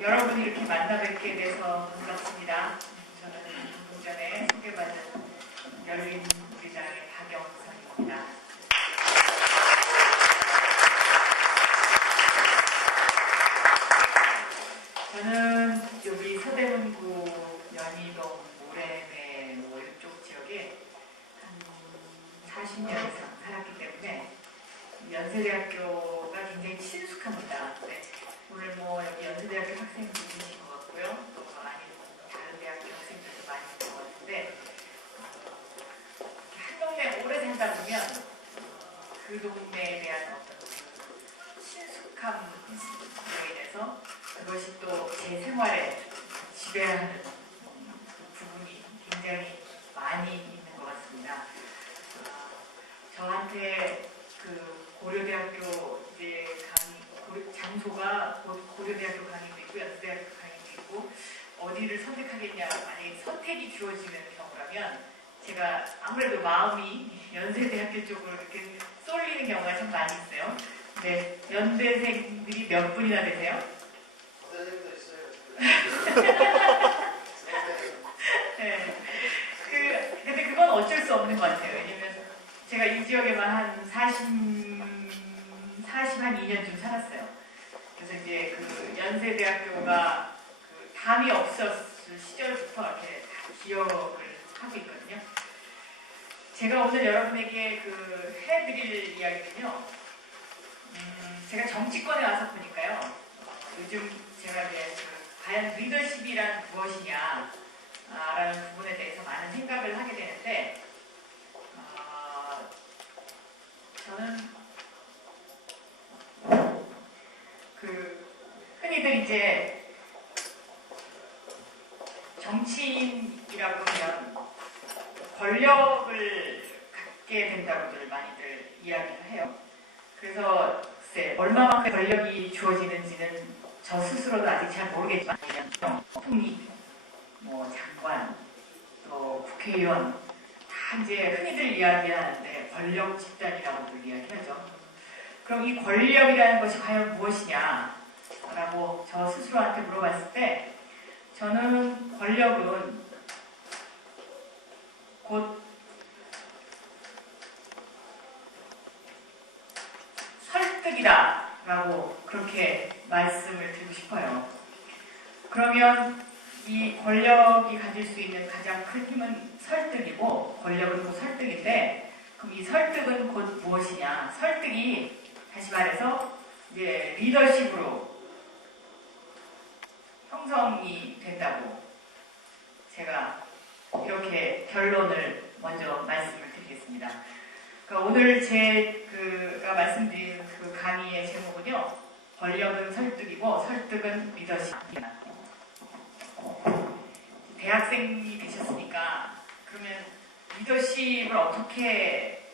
여러분 이렇게 만나 뵙게 돼서 반갑습니다. 저는 방금 전에 소개받은 열린우리당의 박영선입니다. 저는 여기 서대문구 연희동 모래매 이쪽 지역에 한 40년 이상 살았기 때문에 연세대학교가 굉장히 친숙합니다. 네. 오늘 여기 연세대학교 학생분이신 것 같고요. 또 아닌 다른 대학교 학생들도 많이 있는 것 같은데 한 동네에 오래 살다 보면 그 동네에 대한 어떤 친숙함으로 인해서 그것이 또 제 생활에 지배하는 부분이 굉장히 많이 있는 것 같습니다. 저한테 그 고려대학교 이제 장소가 고려대학교 강의도 있고 연세대학교 강의도 있고 어디를 선택하겠냐 만약에 선택이 주어지는 경우라면 제가 아무래도 마음이 연세대학교 쪽으로 이렇게 쏠리는 경우가 참 많이 있어요. 근데 연대생들이 몇 분이나 되세요? 연대생도 있어요. 네. 근데 그건 어쩔 수 없는 것 같아요. 왜냐면 제가 이 지역에만 한 2년쯤 살았어요. 그래서 이제 그 연세대학교가 그 담이 없었을 시절부터 이렇게 다 기억을 하고 있거든요. 제가 오늘 여러분에게 그 해드릴 이야기는요. 제가 정치권에 와서 보니까요. 요즘 제가 이제 과연 리더십이란 무엇이냐 라는 부분에 대해서 많은 생각을 하게 되는데 저는 흔히들 이제 정치인이라고 하면 권력을 갖게 된다고들 많이들 이야기를 해요. 그래서 글쎄 얼마만큼 권력이 주어지는지는 저 스스로도 아직 잘 모르겠지만 총리, 장관, 또 국회의원 다 이제 흔히들 이야기하는데 권력 집단이라고들 이야기하죠. 그럼 이 권력이라는 것이 과연 무엇이냐 라고 저 스스로한테 물어봤을 때 저는 권력은 곧 설득이다 라고 그렇게 말씀을 드리고 싶어요. 그러면 이 권력이 가질 수 있는 가장 큰 힘은 설득이고 권력은 곧 설득인데 그럼 이 설득은 곧 무엇이냐? 설득이 다시 말해서 이제 리더십으로 형성이 된다고 제가 이렇게 결론을 먼저 말씀을 드리겠습니다. 그러니까 오늘 제가 말씀드린 그 강의의 제목은요. 권력은 설득이고 설득은 리더십입니다. 대학생이 되셨으니까 그러면 리더십을 어떻게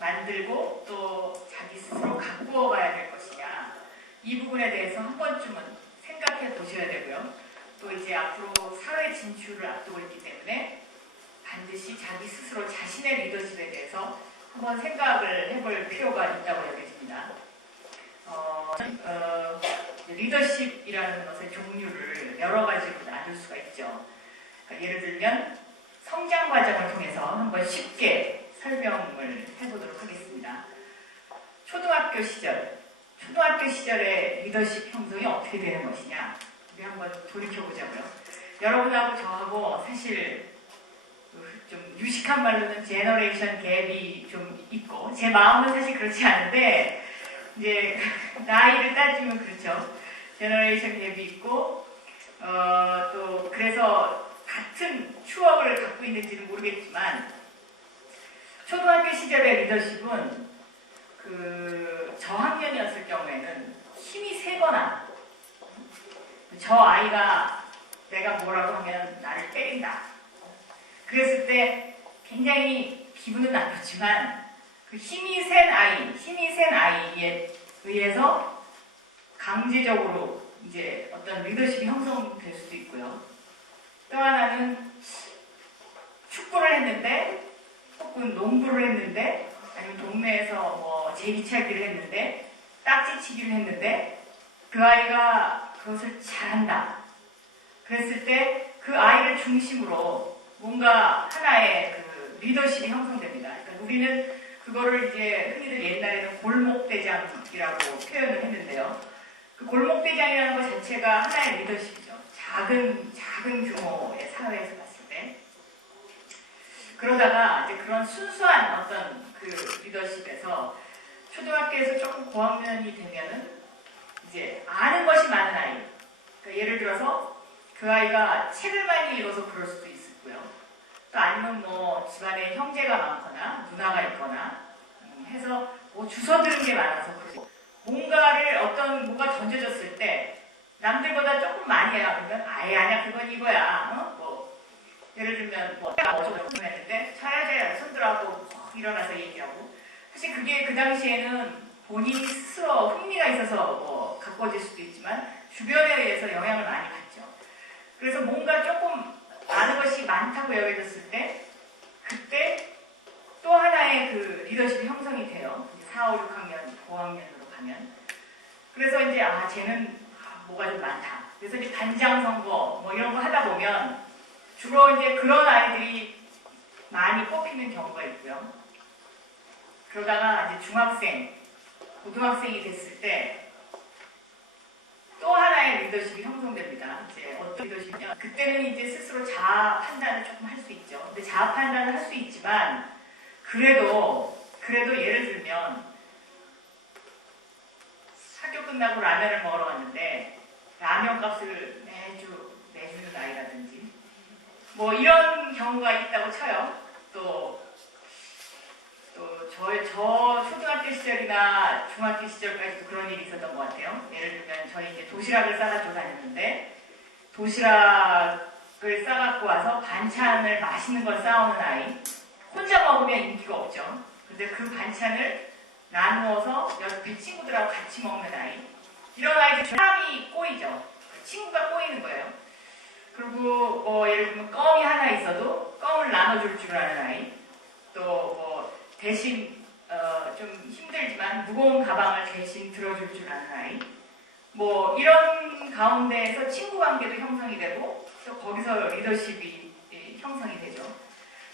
만들고 또 자기 스스로 가꾸어 가야 될 것이냐 이 부분에 대해서 한 번쯤은 생각해 보셔야 되고요. 또 이제 앞으로 사회 진출을 앞두고 있기 때문에 반드시 자기 스스로 자신의 리더십에 대해서 한번 생각을 해볼 필요가 있다고 여겨집니다. 리더십이라는 것의 종류를 여러 가지로 나눌 수가 있죠. 그러니까 예를 들면 성장 과정을 통해서 한번 쉽게 설명을 해보도록 하겠습니다. 초등학교 시절의 리더십 형성이 어떻게 되는 것이냐 우리 한번 돌이켜보자고요. 여러분하고 저하고 사실 좀 유식한 말로는 제너레이션 갭이 좀 있고 제 마음은 사실 그렇지 않은데 이제 나이를 따지면 그렇죠. 제너레이션 갭이 있고 또 그래서 같은 추억을 갖고 있는지는 모르겠지만 초등학교 시절의 리더십은 그 저학년이었을 경우에는 힘이 세거나 저 아이가 내가 뭐라고 하면 나를 때린다. 그랬을 때 굉장히 기분은 나빴지만 그 힘이 센 아이에 의해서 강제적으로 이제 어떤 리더십이 형성될 수도 있고요. 또 하나는 축구를 했는데 혹은 농구를 했는데 아니면 동네에서 제기차기를 했는데 딱지치기를 했는데 그 아이가 그것을 잘한다. 그랬을 때 그 아이를 중심으로 뭔가 하나의 그 리더십이 형성됩니다. 그러니까 우리는 그거를 이제 흔히들 옛날에는 골목대장이라고 표현을 했는데요. 그 골목대장이라는 것 자체가 하나의 리더십이죠. 작은 규모의 사회에서 봤을 때. 그러다가 이제 그런 순수한 어떤 그 리더십에서 초등학교에서 조금 고학년이 되면은 이제 아는 것이 많은 아이. 그러니까 예를 들어서 그 아이가 책을 많이 읽어서 그럴 수도 있고요. 또 아니면 뭐 집안에 형제가 많거나 누나가 있거나 해서 뭐 주워 들은 게 많아서 그러고 뭔가를 뭐가 던져졌을 때 남들보다 조금 많이 해야 그러면 아예 아니야 그건 이거야. 뭐 예를 들면 뭐 어쩌고 했는데 자야자야 손들어하고 일어나서 얘기하고 사실 그게 그 당시에는 본인이 스스로 흥미가 있어서 뭐 가꿔질 수도 있지만 주변에 의해서 영향을 많이 받죠. 그래서 뭔가 조금 아는 것이 많다고 여겨졌을 때 그때 또 하나의 그 리더십이 형성이 돼요. 4, 5, 6학년, 5학년으로 가면. 그래서 이제 쟤는 뭐가 좀 많다. 그래서 이제 반장 선거 뭐 이런 거 하다 보면 주로 이제 그런 아이들이 많이 뽑히는 경우가 있고요. 그러다가 이제 중학생, 고등학생이 됐을 때 또 하나의 리더십이 형성됩니다. 이제 어떤 리더십이냐? 그때는 이제 스스로 자아 판단을 조금 할 수 있죠. 근데 자아 판단을 할 수 있지만 그래도 예를 들면 학교 끝나고 라면을 먹으러 갔는데 라면 값을 매주 내주는 아이라든지 뭐 이런 경우가 있다고 쳐요. 또 저 초등학교 시절이나 중학교 시절까지도 그런 일이 있었던 것 같아요. 예를 들면 저희 이제 도시락을 싸가지고 다녔는데 도시락을 싸갖고 와서 반찬을 맛있는 걸 싸오는 아이 혼자 먹으면 인기가 없죠. 근데 그 반찬을 나누어서 옆에 친구들하고 같이 먹는 아이 이런 아이들 사람이 꼬이죠. 친구가 꼬이는 거예요. 그리고 뭐 예를 들면 껌이 하나 있어도 껌을 나눠줄 줄 아는 아이 또 뭐 대신 좀 힘들지만 무거운 가방을 대신 들어줄 줄 아는 아이 뭐 이런 가운데에서 친구 관계도 형성이 되고 또 거기서 리더십이 형성이 되죠.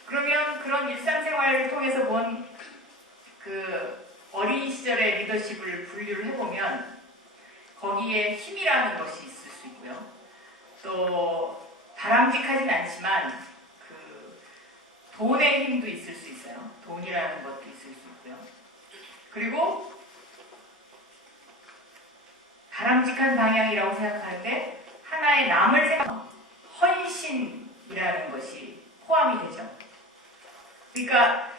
그러면 그런 일상생활을 통해서 본 그 어린 시절의 리더십을 분류를 해보면 거기에 힘이라는 것이 있을 수 있고요. 또 바람직하진 않지만 그 돈의 힘도 있을 수 있어요. 돈이라는 것도 있을 수 있고요. 그리고 바람직한 방향이라고 생각하는데 하나의 남을 생각 헌신이라는 것이 포함이 되죠. 그러니까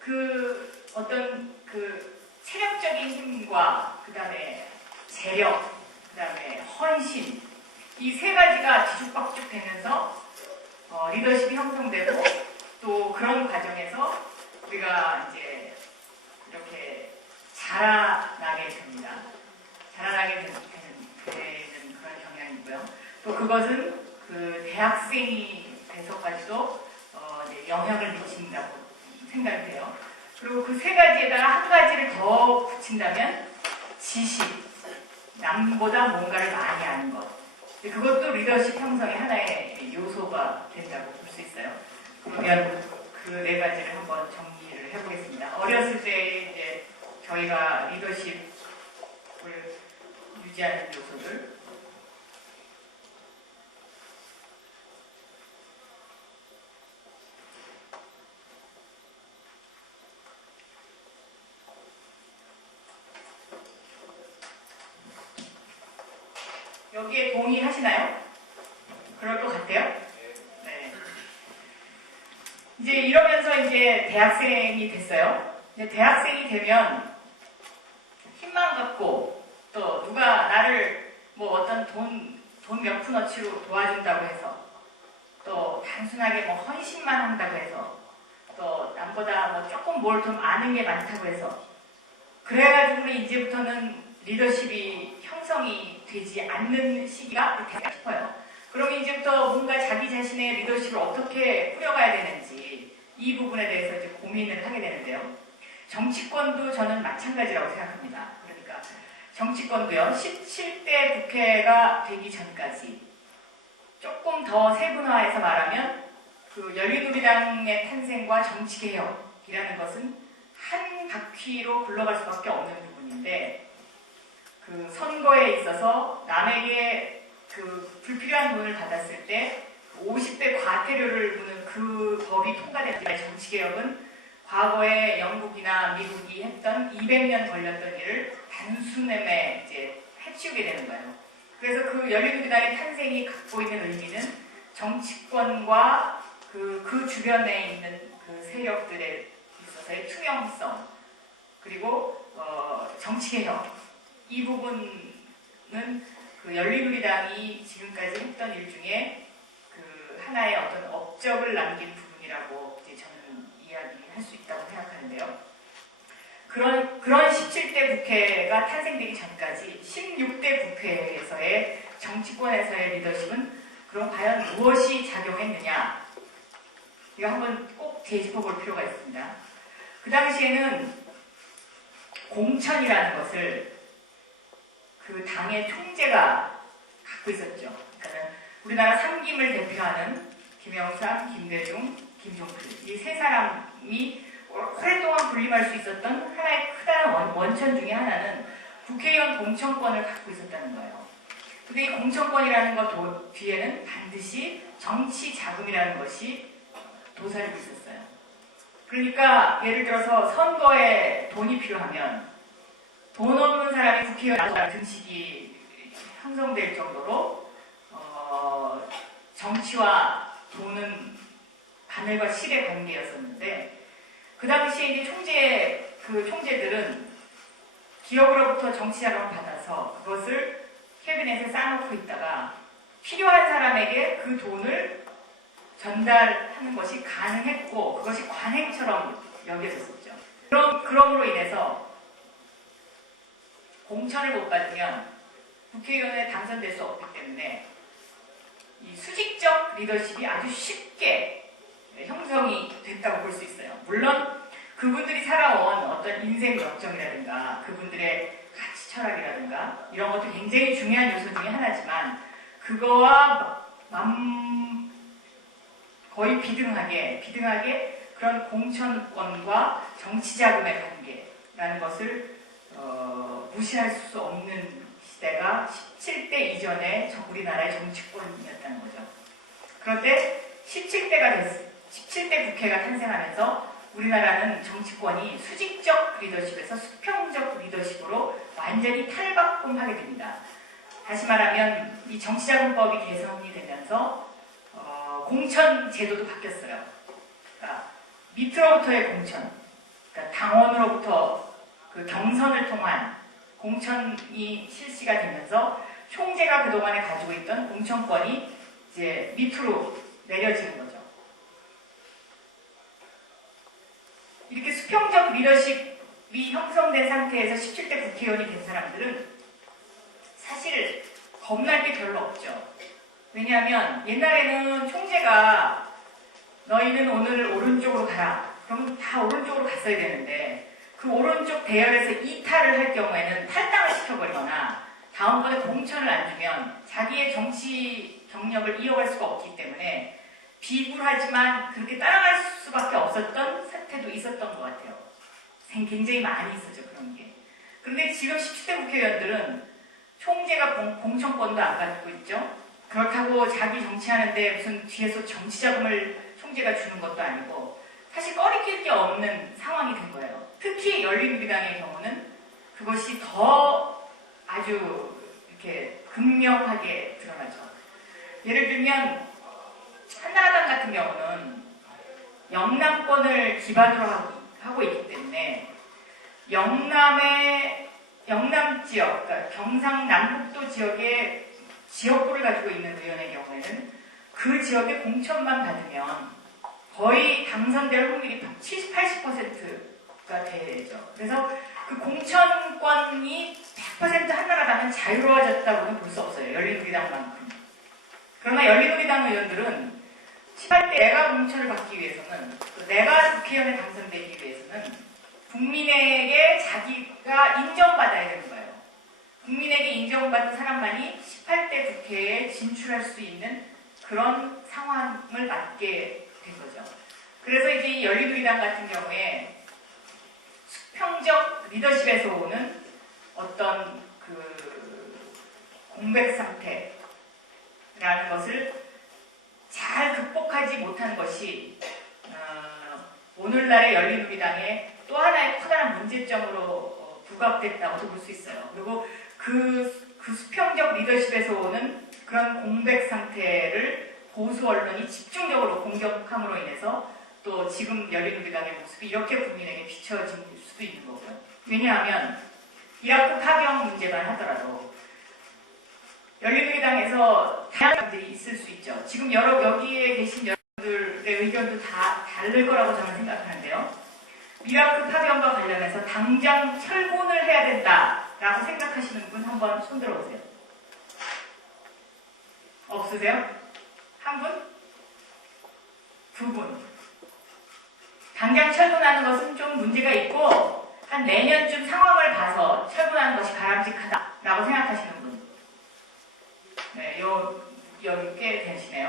그 어떤 그 체력적인 힘과 그 다음에 재력, 그 다음에 헌신 이 세 가지가 뒤죽박죽 되면서 리더십이 형성되고 또 그런 과정에서 우리가 이제 이렇게 자라나게 됩니다. 자라나게 되는 그런 경향이고요. 또 그것은 그 대학생이 돼서까지도 이제 영향을 미친다고 생각이 돼요. 그리고 그 세 가지에다가 한 가지를 더 붙인다면 지식, 남보다 뭔가를 많이 아는 것. 그것도 리더십 형성의 하나의 요소가 된다고 볼 수 있어요. 그러면 그 네 가지를 한번 정리를 해보겠습니다. 어렸을 때 이제 저희가 리더십을 유지하는 요소들. 여기에 동의하시나요? 그럴 것 같아요? 네. 이제 이러면서 이제 대학생이 됐어요. 이제 대학생이 되면 힘만 갖고 또 누가 나를 뭐 어떤 돈 몇 푼어치로 도와준다고 해서 또 단순하게 뭐 헌신만 한다고 해서 또 남보다 뭐 조금 뭘 좀 아는 게 많다고 해서 그래가지고 이제부터는 리더십이 형성이 되지 않는 시기가 됐다 싶어요. 그럼 이제부터 뭔가 자기 자신의 리더십을 어떻게 꾸려가야 되는지 이 부분에 대해서 이제 고민을 하게 되는데요. 정치권도 저는 마찬가지라고 생각합니다. 그러니까 정치권도요. 17대 국회가 되기 전까지 조금 더 세분화해서 말하면 그 열린우리당의 탄생과 정치개혁이라는 것은 한 바퀴로 굴러갈 수밖에 없는 부분인데 그 선거에 있어서 남에게 그 불필요한 돈을 받았을 때 50배 과태료를 무는 그 법이 통과된 정치개혁은 과거에 영국이나 미국이 했던 200년 걸렸던 일을 단숨에 이제 해치우게 되는 거예요. 그래서 그 열린우리당의 탄생이 갖고 있는 의미는 정치권과 그 주변에 있는 그 세력들에 있어서의 투명성 그리고 정치개혁 이 부분은 그 열린우리당이 지금까지 했던 일 중에 그 하나의 어떤 업적을 남긴 부분이라고 이제 저는 이야기할 수 있다고 생각하는데요. 그런 17대 국회가 탄생되기 전까지 16대 국회에서의 정치권에서의 리더십은 그럼 과연 무엇이 작용했느냐 이거 한번 꼭 되짚어 볼 필요가 있습니다. 그 당시에는 공천이라는 것을 그 당의 총재가 갖고 있었죠. 그러니까 우리나라 3김을 대표하는 김영삼, 김대중, 김종필 이 세 사람이 오랫동안 군림할 수 있었던 하나의 크다란 원천 중에 하나는 국회의원 공천권을 갖고 있었다는 거예요. 근데 이 공천권이라는 것 뒤에는 반드시 정치 자금이라는 것이 도사리고 있었어요. 그러니까 예를 들어서 선거에 돈이 필요하면 돈 없는 사람이 국회의원 등식이 형성될 정도로 정치와 돈은 바늘과 실의 관계였었는데 그 당시에 이제 총재들은 기업으로부터 정치 자금을 받아서 그것을 캐비넷에 쌓아놓고 있다가 필요한 사람에게 그 돈을 전달하는 것이 가능했고 그것이 관행처럼 여겨졌었죠. 그럼으로 인해서 공천을 못 받으면 국회의원에 당선될 수 없기 때문에 이 수직적 리더십이 아주 쉽게 형성이 됐다고 볼 수 있어요. 물론 그분들이 살아온 어떤 인생 역정이라든가 그분들의 가치 철학이라든가 이런 것도 굉장히 중요한 요소 중에 하나지만 그거와 거의 비등하게 그런 공천권과 정치자금의 관계라는 것을 무시할 수 없는 시대가 17대 이전의 우리나라의 정치권이었다는 거죠. 그런데 17대 국회가 탄생하면서 우리나라는 정치권이 수직적 리더십에서 수평적 리더십으로 완전히 탈바꿈하게 됩니다. 다시 말하면 이 정치자금법이 개선이 되면서 공천 제도도 바뀌었어요. 그러니까 밑으로부터의 공천, 그러니까 당원으로부터 그 경선을 통한 공천이 실시가 되면서 총재가 그동안에 가지고 있던 공천권이 이제 밑으로 내려지는 거죠. 이렇게 수평적 리더십이 형성된 상태에서 17대 국회의원이 된 사람들은 사실 겁날 게 별로 없죠. 왜냐하면 옛날에는 총재가 너희는 오늘 오른쪽으로 가라. 그러면 다 오른쪽으로 갔어야 되는데 그 오른쪽 대열에서 이탈을 할 경우에는 탈당을 시켜버리거나 다음번에 공천을 안 주면 자기의 정치 경력을 이어갈 수가 없기 때문에 비굴하지만 그렇게 따라갈 수밖에 없었던 사태도 있었던 것 같아요. 굉장히 많이 있었죠, 그런 게. 그런데 지금 17대 국회의원들은 총재가 공천권도 안 갖고 있죠. 그렇다고 자기 정치하는데 무슨 뒤에서 정치자금을 총재가 주는 것도 아니고 사실 꺼리낄 게 없는 상황이 된 거예요. 특히 열린우리당의 경우는 그것이 더 아주 이렇게 극명하게 드러나죠. 예를 들면 한나라당 같은 경우는 영남권을 기반으로 하고 있기 때문에 영남 지역, 그러니까 경상남북도 지역의 지역구를 가지고 있는 의원의 경우에는 그 지역의 공천만 받으면 거의 당선될 확률이 70, 80%가 되죠. 그래서 그 공천권이 100% 한나라당은 자유로워졌다고는 볼 수 없어요. 열린우리당만큼. 그러나 열린우리당 의원들은 18대 내가 공천을 받기 위해서는 내가 국회의원에 당선되기 위해서는 국민에게 자기가 인정받아야 되는 거예요. 국민에게 인정받은 사람만이 18대 국회에 진출할 수 있는 그런 상황을 맞게 된 거죠. 그래서 이제 이 열린우리당 같은 경우에 수평적 리더십에서 오는 어떤 그 공백 상태라는 것을 잘 극복하지 못한 것이 오늘날의 열린우리당의 또 하나의 커다란 문제점으로 부각됐다고도 볼 수 있어요. 그리고 그 수평적 리더십에서 오는 그런 공백 상태를 보수 언론이 집중적으로 공격함으로 인해서 또 지금 열린우리당의 모습이 이렇게 국민에게 비춰질 수도 있는 거고요. 왜냐하면 이라크 파병 문제만 하더라도 열린우리당에서 다양한 분들이 있을 수 있죠. 지금 여기에 계신 여러분들의 의견도 다 다를 거라고 저는 생각하는데요. 이라크 파병과 관련해서 당장 철군을 해야 된다라고 생각하시는 분 한번 손 들어보세요. 없으세요? 한 분? 두 분. 당장 철군하는 것은 좀 문제가 있고 한 내년쯤 상황을 봐서 철군하는 것이 바람직하다라고 생각하시는 분. 네, 여기 꽤 되시네요.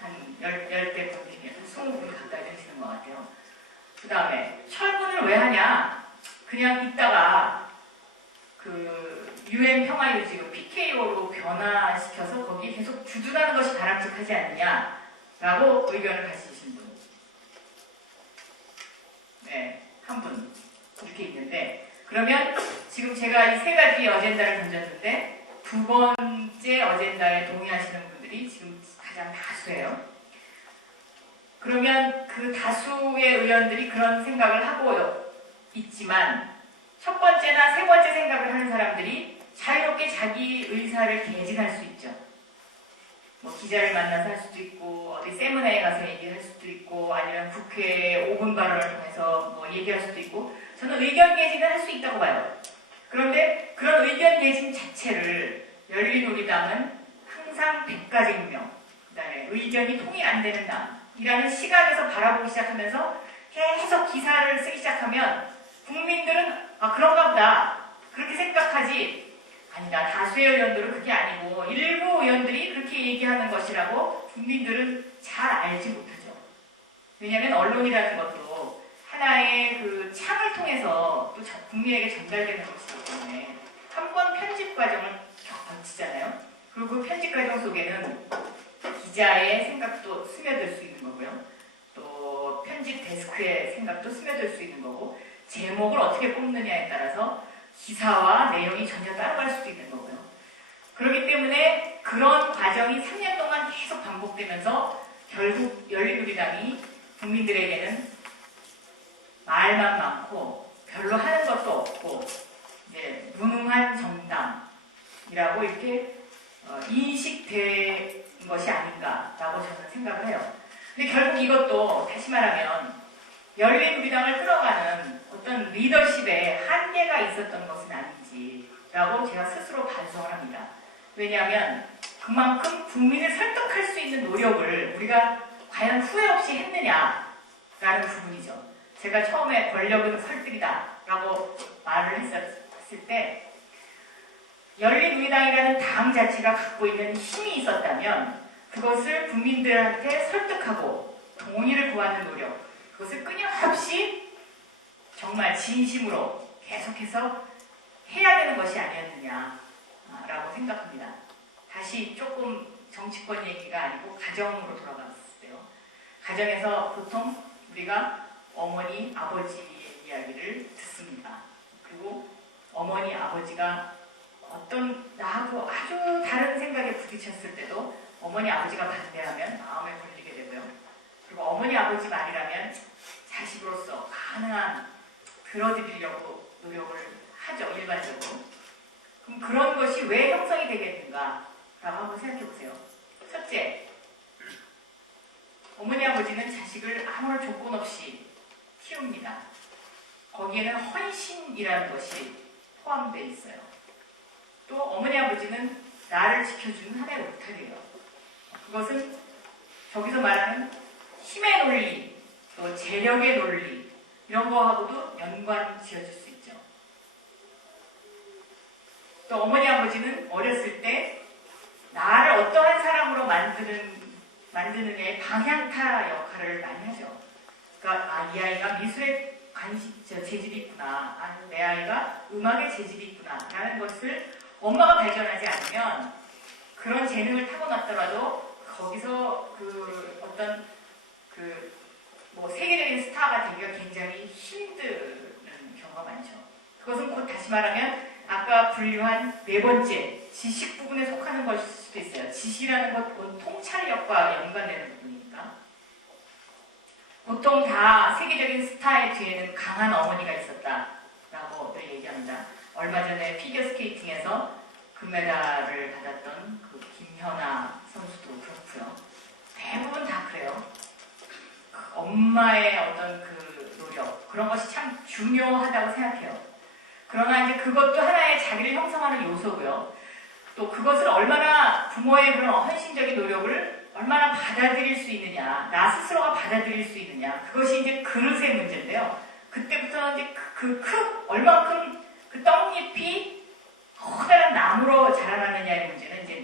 한 10대 분들이 20분 가까이 되시는 것 같아요. 그 다음에 철군을 왜 하냐? 그냥 있다가 그 UN 평화유지 PKO로 변화시켜서 거기에 계속 주둔하는 것이 바람직하지 않느냐라고 의견을 가지신 분. 네, 한 분 이렇게 있는데, 그러면 지금 제가 이 세 가지 어젠다를 던졌는데 두 번째 어젠다에 동의하시는 분들이 지금 가장 다수예요. 그러면 그 다수의 의원들이 그런 생각을 하고 있지만 첫 번째나 세 번째 생각을 하는 사람들이 자유롭게 자기 의사를 개진할 수 있죠. 뭐 기자를 만나서 할 수도 있고 어디 세미나에 가서 얘기할 수도 있고 아니면 국회 5분 발언을 통해서 뭐 얘기할 수도 있고 저는 의견 개진을 할 수 있다고 봐요. 그런데 그런 의견 개진 자체를 열린우리당은 항상 백가쟁명, 그 다음에 의견이 통일 안 되는 당이라는 시각에서 바라보기 시작하면서 계속 기사를 쓰기 시작하면 국민들은 아 그런가 보다 그렇게 생각하지 아니다. 다수의 의원들은 그게 아니고 일부 의원들이 그렇게 얘기하는 것이라고 국민들은 잘 알지 못하죠. 왜냐하면 언론이라는 것도 하나의 그 창을 통해서 또 국민에게 전달되는 것이기 때문에 한 번 편집 과정을 거치잖아요. 그리고 그 편집 과정 속에는 기자의 생각도 스며들 수 있는 거고요. 또 편집 데스크의 생각도 스며들 수 있는 거고 제목을 어떻게 뽑느냐에 따라서 기사와 내용이 전혀 따라갈 수도 있는 거고요. 그렇기 때문에 그런 과정이 3년 동안 계속 반복되면서 결국 열린우리당이 국민들에게는 말만 많고 별로 하는 것도 없고 이제 무능한 정당이라고 이렇게 인식된 것이 아닌가라고 저는 생각을 해요. 근데 결국 이것도 다시 말하면 열린우리당을 끌어가는 어떤 리더십에 한계가 있었던 것은 아닌지라고 제가 스스로 반성을 합니다. 왜냐하면 그만큼 국민을 설득할 수 있는 노력을 우리가 과연 후회 없이 했느냐라는 부분이죠. 제가 처음에 권력은 설득이다라고 말을 했을 때 열린우리당이라는 당 자체가 갖고 있는 힘이 있었다면 그것을 국민들한테 설득하고 동의를 구하는 노력, 그것을 끊임없이 정말 진심으로 계속해서 해야 되는 것이 아니었느냐라고 생각합니다. 다시 조금 정치권 얘기가 아니고 가정으로 돌아갔을 때요. 가정에서 보통 우리가 어머니, 아버지의 이야기를 듣습니다. 그리고 어머니, 아버지가 어떤 나하고 아주 다른 생각에 부딪혔을 때도 어머니, 아버지가 반대하면 마음에 걸리게 되고요. 그리고 어머니, 아버지 말이라면 자식으로서 가능한 들어드리려고 노력을 하죠, 일반적으로. 그럼 그런 것이 왜 형성이 되겠는가? 라고 한번 생각해 보세요. 첫째, 어머니, 아버지는 자식을 아무런 조건 없이 키웁니다. 거기에는 헌신이라는 것이 포함되어 있어요. 또 어머니, 아버지는 나를 지켜주는 하나의 울타리예요. 그것은 저기서 말하는 힘의 논리, 또 재력의 논리 이런 거하고도 연관 지어질 수 있죠. 또 어머니 아버지는 어렸을 때 나를 어떠한 사람으로 만드느냐의 방향타 역할을 많이 하죠. 그러니까 이 아이가 미술에 재질이 있구나, 내 아이가 음악에 재질이 있구나 라는 것을 엄마가 발견하지 않으면 그런 재능을 타고났더라도 거기서 어떤 뭐 세계적인 스타가 되기가 굉장히 힘든 경우가 많죠. 그것은 곧 다시 말하면 아까 분류한 네 번째 지식 부분에 속하는 것일 수도 있어요. 지시라는 것 곧 통찰력과 연관되는 부분이니까. 보통 다 세계적인 스타의 뒤에는 강한 어머니가 있었다라고 얘기합니다. 얼마 전에 피겨스케이팅에서 금메달을 받았던 김현아 선수도 그렇고요. 대부분 다 그래요. 엄마의 어떤 노력, 그런 것이 참 중요하다고 생각해요. 그러나 이제 그것도 하나의 자기를 형성하는 요소고요. 또 그것을 얼마나 부모의 그런 헌신적인 노력을 얼마나 받아들일 수 있느냐, 나 스스로가 받아들일 수 있느냐, 그것이 이제 그릇의 문제인데요. 그때부터는 이제 얼만큼 그 떡잎이 커다란 나무로 자라나느냐의 문제는 이제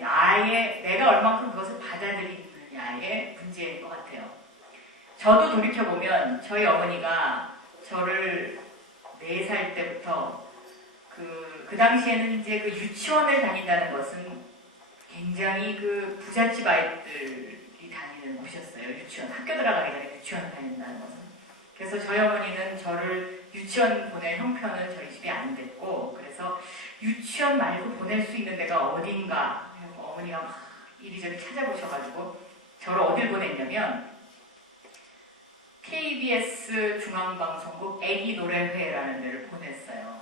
내가 얼만큼 그것을 받아들이느냐의 문제인 것 같아요. 저도 돌이켜보면 저희 어머니가 저를 4살 때부터 그 당시에는 이제 유치원을 다닌다는 것은 굉장히 부잣집 아이들이 다니는 곳이었어요. 유치원. 학교 들어가기 전에 유치원을 다닌다는 것은. 그래서 저희 어머니는 저를 유치원 보낼 형편은 저희 집에 안 됐고, 그래서 유치원 말고 보낼 수 있는 데가 어딘가 하고 어머니가 막 이리저리 찾아보셔가지고 저를 어딜 보냈냐면 KBS 중앙방송국 애기노래회라는 데를 보냈어요.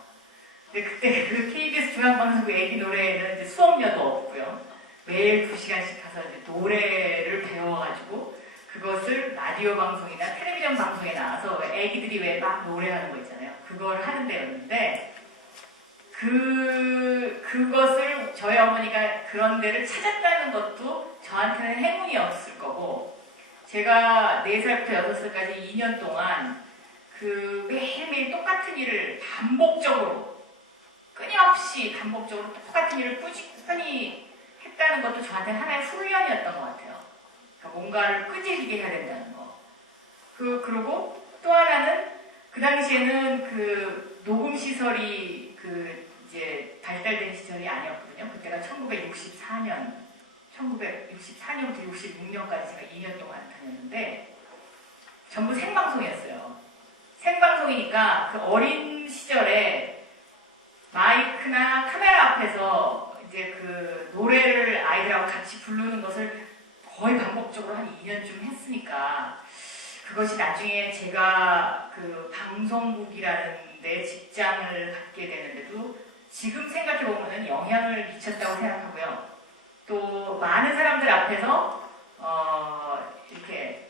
근데 그때 KBS 중앙방송국 애기노래회는 이제 수업료도 없고요. 매일 2시간씩 가서 이제 노래를 배워가지고 그것을 라디오 방송이나 텔레비전 방송에 나와서 애기들이 왜 막 노래하는 거 있잖아요. 그걸 하는 데였는데 그것을 저희 어머니가 그런 데를 찾았다는 것도 저한테는 행운이었을 거고, 제가 4살부터 6살까지 2년 동안 매일매일 똑같은 일을 끊임없이 반복적으로 똑같은 일을 꾸준히 했다는 것도 저한테 하나의 훈련이었던 것 같아요. 그러니까 뭔가를 끈질기게 해야 된다는 거. 그리고 또 하나는 그 당시에는 녹음시설이 이제 발달된 시절이 아니었거든요. 그때가 1964년부터 66년까지 제가 2년 동안 다녔는데 전부 생방송이었어요. 생방송이니까 어린 시절에 마이크나 카메라 앞에서 이제 노래를 아이들하고 같이 부르는 것을 거의 반복적으로 한 2년쯤 했으니까 그것이 나중에 제가 방송국이라는 데 직장을 갖게 되는데도 지금 생각해보면 영향을 미쳤다고 생각하고요. 또 많은 사람들 앞에서 이렇게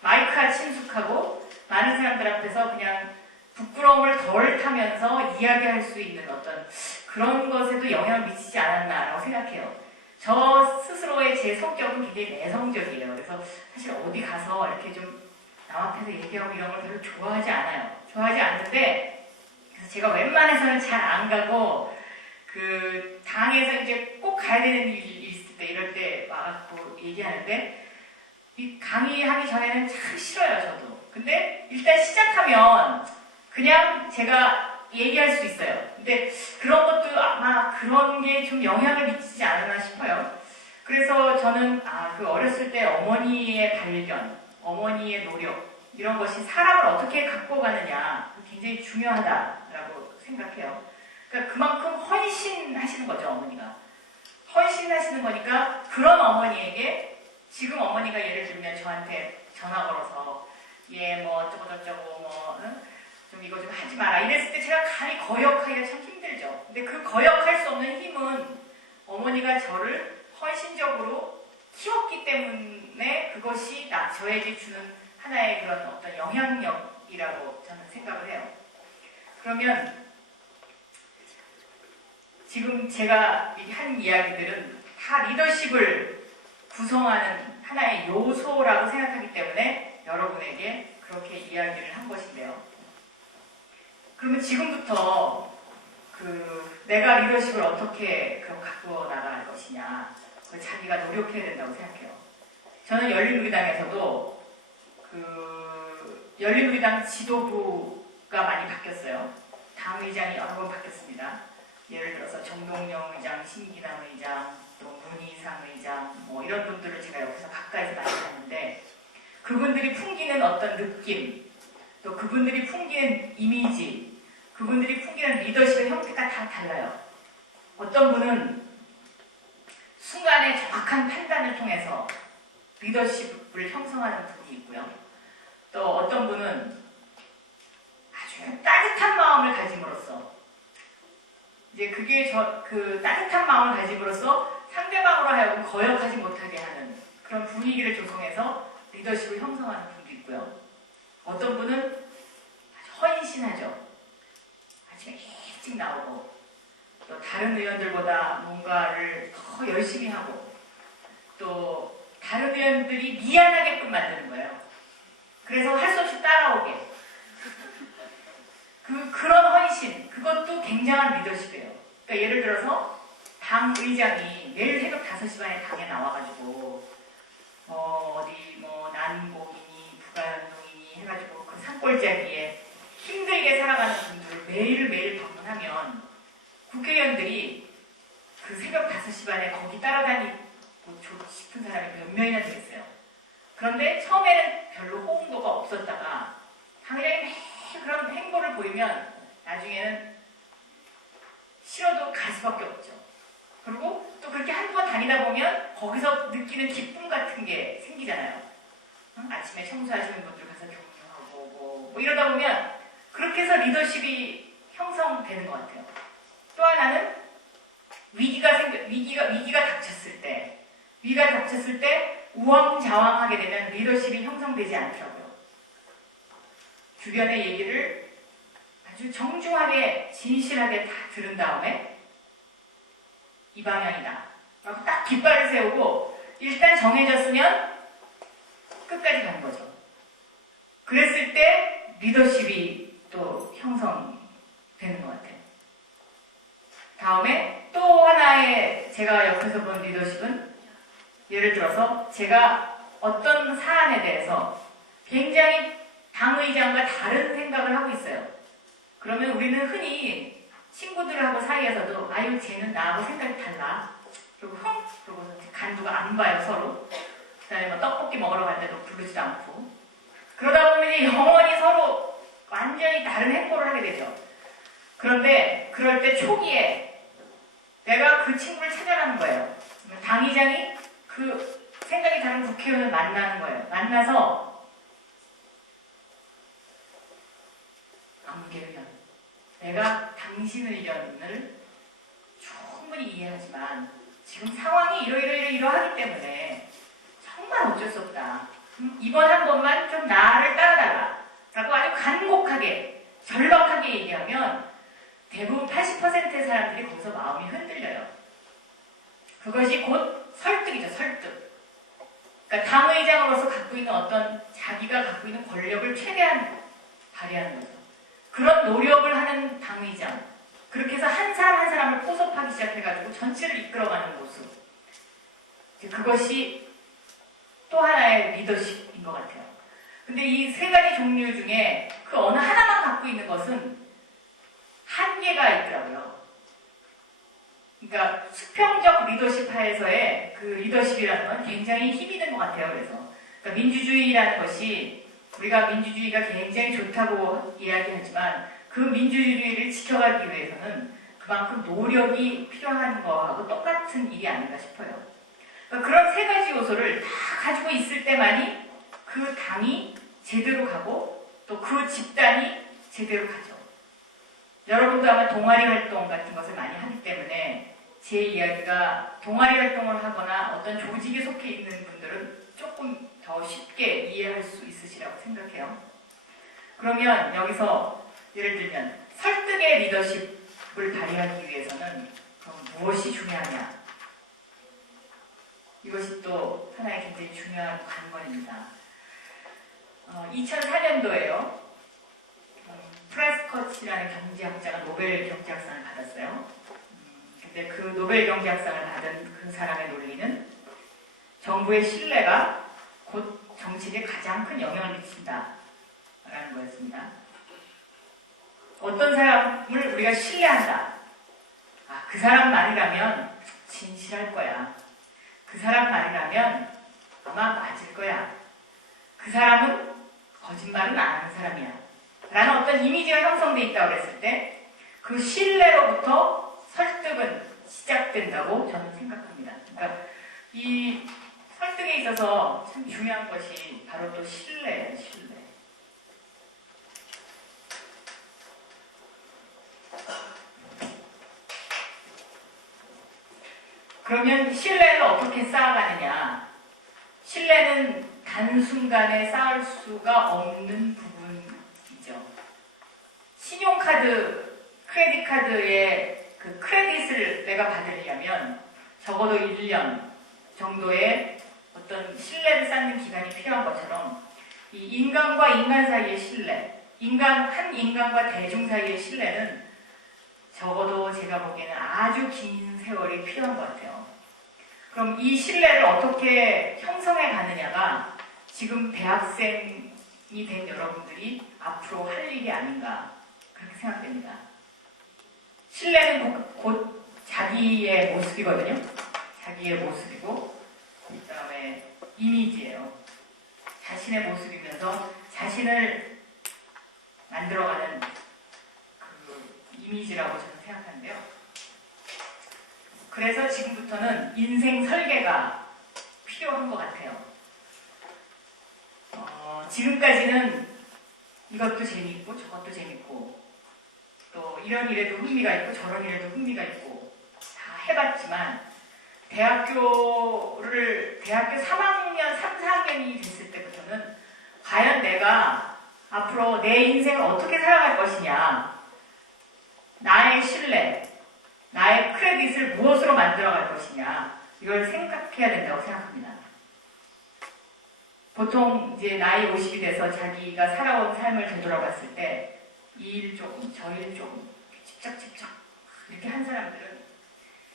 마이크가 친숙하고 많은 사람들 앞에서 그냥 부끄러움을 덜 타면서 이야기할 수 있는 어떤 그런 것에도 영향을 미치지 않았나라고 생각해요. 저 스스로의 제 성격은 굉장히 내성적이에요. 그래서 사실 어디 가서 이렇게 좀 남 앞에서 얘기하고 이런 걸 별로 좋아하지 않아요. 좋아하지 않는데 그래서 제가 웬만해서는 잘 안 가고 당에서 이제 꼭 가야 되는 일이 있을 때 이럴 때 와갖고 얘기하는데 이 강의하기 전에는 참 싫어요, 저도. 근데 일단 시작하면 그냥 제가 얘기할 수 있어요. 근데 그런 것도 아마 그런 게 좀 영향을 미치지 않았나 싶어요. 그래서 저는 어렸을 때 어머니의 발견, 어머니의 노력 이런 것이 사람을 어떻게 갖고 가느냐 굉장히 중요하다라고 생각해요. 그러니까 그만큼 헌신하시는 거죠, 어머니가. 헌신하시는 거니까 그런 어머니에게 지금 어머니가 예를 들면 저한테 전화 걸어서 뭐 어쩌고저쩌고 좀 이거 좀 하지 마라 이랬을 때 제가 감히 거역하기가 참 힘들죠. 근데 거역할 수 없는 힘은 어머니가 저를 헌신적으로 키웠기 때문에 그것이 저에게 주는 하나의 그런 어떤 영향력이라고 저는 생각을 해요. 그러면 지금 제가 한 이야기들은 다 리더십을 구성하는 하나의 요소라고 생각하기 때문에 여러분에게 그렇게 이야기를 한 것인데요. 그러면 지금부터 내가 리더십을 어떻게 가꾸어 나갈 것이냐, 자기가 노력해야 된다고 생각해요. 저는 열린우리당에서도 열린우리당 지도부가 많이 바뀌었어요. 당의장이 여러 번 바뀌었습니다. 예를 들어서 정동영 의장, 신기남 의장, 또 문희상 의장, 뭐 이런 분들을 제가 옆에서 가까이서 많이 봤는데, 그분들이 풍기는 어떤 느낌, 또 그분들이 풍기는 이미지, 그분들이 풍기는 리더십의 형태가 다 달라요. 어떤 분은 순간의 정확한 판단을 통해서 리더십을 형성하는 분이 있고요. 또 어떤 분은 아주 따뜻한 마음을 가짐으로써, 이제 그게 그 따뜻한 마음을 가짐으로써 상대방으로 하여금 거역하지 못하게 하는 그런 분위기를 조성해서 리더십을 형성하는 분도 있고요. 어떤 분은 아주 헌신하죠. 아침에 일찍 나오고, 또 다른 의원들보다 뭔가를 더 열심히 하고, 또 다른 의원들이 미안하게끔 만드는 거예요. 그래서 할 수 없이 따라오게. 그런 헌신, 그것도 굉장한 리더십이에요. 그러니까 예를 들어서 당 의장이 매일 새벽 5시 반에 당에 나와가지고 어디 뭐 난복이니 부가연동이니 해가지고 그 산골짜기에 힘들게 살아가는 분들을 매일매일 방문하면 국회의원들이 그 새벽 5시 반에 거기 따라다니고 싶은 사람이 몇 명이나 되겠어요. 그런데 처음에는 별로 호응도가 없었다가 당장에 매일 그런 행보를 보이면 나중에는 싫어도 갈 수밖에 없죠. 그리고 또 그렇게 한두 번 다니다 보면 거기서 느끼는 기쁨 같은 게 생기잖아요. 아침에 청소하시는 분들 가서 격려하고 뭐 이러다 보면 그렇게 해서 리더십이 형성되는 것 같아요. 또 하나는 위기가 닥쳤을 때 우왕좌왕하게 되면 리더십이 형성되지 않더라고요. 주변의 얘기를 아주 정중하게 진실하게 다 들은 다음에 이 방향이다 라고 딱 깃발을 세우고 일단 정해졌으면 끝까지 가는 거죠. 그랬을 때 리더십이 또 형성되는 것 같아요. 다음에 또 하나의 제가 옆에서 본 리더십은, 예를 들어서 제가 어떤 사안에 대해서 굉장히 당의장과 다른 생각을 하고 있어요. 그러면 우리는 흔히 친구들하고 사이에서도 아유 쟤는 나하고 생각이 달라. 그리고 그러고서 간두가 안 봐요 서로. 그다음에 뭐 떡볶이 먹으러 갈 때도 부르지도 않고. 그러다 보면 이제 영원히 서로 완전히 다른 행보를 하게 되죠. 그런데 그럴 때 초기에 내가 그 친구를 찾아가는 거예요. 당의장이 그 생각이 다른 국회의원을 만나는 거예요. 만나서 안무개 의원, 내가 당신 의견을 충분히 이해하지만 지금 상황이 이러하기 때문에 정말 어쩔 수 없다. 이번 한 번만 좀 나를 따라달라 라고 아주 간곡하게 절박하게 얘기하면 대부분 80%의 사람들이 거기서 마음이 흔들려요. 그것이 곧 설득이죠. 설득. 그러니까 당의장으로서 갖고 있는 어떤 자기가 갖고 있는 권력을 최대한 발휘하는 거죠. 그런 노력을 하는 당의장, 그렇게 해서 한 사람 한 사람을 포섭하기 시작해가지고 전체를 이끌어가는 모습, 그것이 또 하나의 리더십인 것 같아요. 근데 이 세 가지 종류 중에 그 어느 하나만 갖고 있는 것은 한계가 있더라고요. 그러니까 수평적 리더십 하에서의 그 리더십이라는 건 굉장히 힘이 든 것 같아요. 그러니까 민주주의라는 것이, 우리가 민주주의가 굉장히 좋다고 이야기하지만 그 민주주의를 지켜가기 위해서는 그만큼 노력이 필요한 거하고 똑같은 일이 아닌가 싶어요. 그러니까 그런 세 가지 요소를 다 가지고 있을 때만이 그 당이 제대로 가고 또 그 집단이 제대로 가죠. 여러분도 아마 동아리 활동 같은 것을 많이 하기 때문에 제 이야기가 동아리 활동을 하거나 어떤 조직에 속해 있는 분들은 조금 더 쉽게 이해할 수 있으시라고 생각해요. 그러면 여기서 예를 들면 설득의 리더십을 발휘하기 위해서는 그럼 무엇이 중요하냐? 이것이 또 하나의 굉장히 중요한 관건입니다. 2004년도에요. 프레스컷이라는 경제학자가 노벨 경제학상을 받았어요. 근데 그 노벨 경제학상을 받은 그 사람의 논리는 정부의 신뢰가 곧 정책에 가장 큰 영향을 미친다라는 거였습니다. 어떤 사람을 우리가 신뢰한다. 그 사람 말이라면 진실할 거야. 그 사람 말이라면 아마 맞을 거야. 그 사람은 거짓말은 안 하는 사람이야. 라는 어떤 이미지가 형성돼 있다고 했을 때 그 신뢰로부터 설득은 시작된다고 저는 생각합니다. 그러니까 이 설득에 있어서 참 중요한 것이 바로 또 신뢰예요. 신뢰. 그러면 신뢰를 어떻게 쌓아가느냐? 신뢰는 단순간에 쌓을 수가 없는 부분이죠. 신용카드, 크레딧카드의 그 크레딧을 내가 받으려면 적어도 1년 정도의 어떤 신뢰를 쌓는 기간이 필요한 것처럼 이 인간과 인간 사이의 신뢰, 한 인간과 대중 사이의 신뢰는 적어도 제가 보기에는 아주 긴 세월이 필요한 것 같아요. 그럼 이 신뢰를 어떻게 형성해 가느냐가 지금 대학생이 된 여러분들이 앞으로 할 일이 아닌가 그렇게 생각됩니다. 신뢰는 곧 자기의 모습이거든요. 자기의 모습이고 그 다음에 이미지예요. 자신의 모습이면서 자신을 만들어가는 그 이미지라고 저는 생각하는데요. 그래서 지금부터는 인생 설계가 필요한 것 같아요. 지금까지는 이것도 재미있고 저것도 재밌고 또 이런 일에도 흥미가 있고 저런 일에도 흥미가 있고 다 해봤지만 대학교 3학년, 3, 4학년이 됐을 때부터는 과연 내가 앞으로 내 인생을 어떻게 살아갈 것이냐, 나의 신뢰, 나의 크레딧을 무엇으로 만들어갈 것이냐 이걸 생각해야 된다고 생각합니다. 보통 이제 나이 50이 돼서 자기가 살아온 삶을 되돌아봤을 때 이 일 조금, 저 일 조금, 집착 이렇게 한 사람들은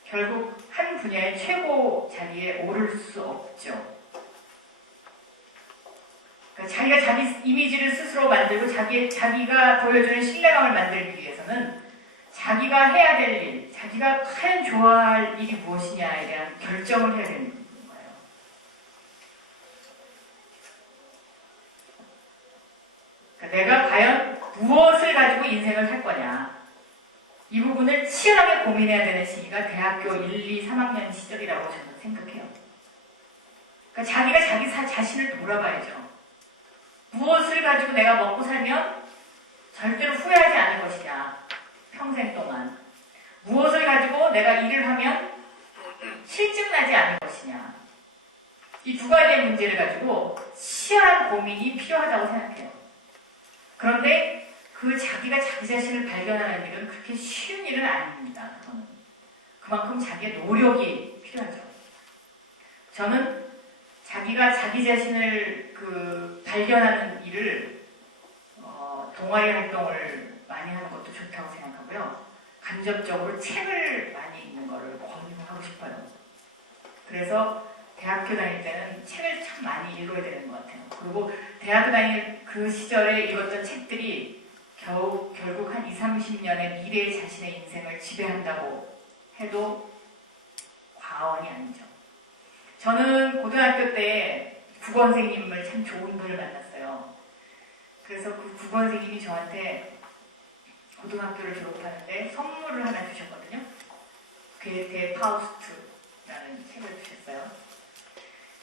결국 한 분야의 최고 자리에 오를 수 없죠. 그러니까 자기가 자기 이미지를 스스로 만들고 자기가 보여주는 신뢰감을 만들기 위해서는 자기가 해야 될 일, 자기가 과연 좋아할 일이 무엇이냐에 대한 결정을 해야 되는 거예요. 그러니까 내가 과연 무엇을 가지고 인생을 살 거냐. 이 부분을 치열하게 고민해야 되는 시기가 대학교 1, 2, 3학년 시절이라고 저는 생각해요. 그러니까 자기가 자기 자신을 돌아봐야죠. 무엇을 가지고 내가 먹고 살면 절대로 후회하지 않을 것이냐. 평생 동안. 무엇을 가지고 내가 일을 하면 실증나지 않을 것이냐. 이 두 가지의 문제를 가지고 치열한 고민이 필요하다고 생각해요. 그런데 자기가 자기 자신을 발견하는 일은 그렇게 쉬운 일은 아닙니다. 그만큼 자기의 노력이 필요하죠. 저는 자기가 자기 자신을 발견하는 일을 동아리 활동을 많이 하는 것도 좋다고 생각하고요. 간접적으로 책을 많이 읽는 거를 권유하고 싶어요. 그래서 대학교 다닐 때는 책을 참 많이 읽어야 되는 것 같아요. 그리고 대학교 다닐 그 시절에 읽었던 책들이 결국 한 20, 30년의 미래의 자신의 인생을 지배한다고 해도 과언이 아니죠. 저는 고등학교 때 국어 선생님을 참 좋은 분을 만났어요. 그래서 그 국어 선생님이 저한테 고등학교를 졸업하는데 선물을 하나 주셨거든요. 괴테 파우스트라는 책을 주셨어요.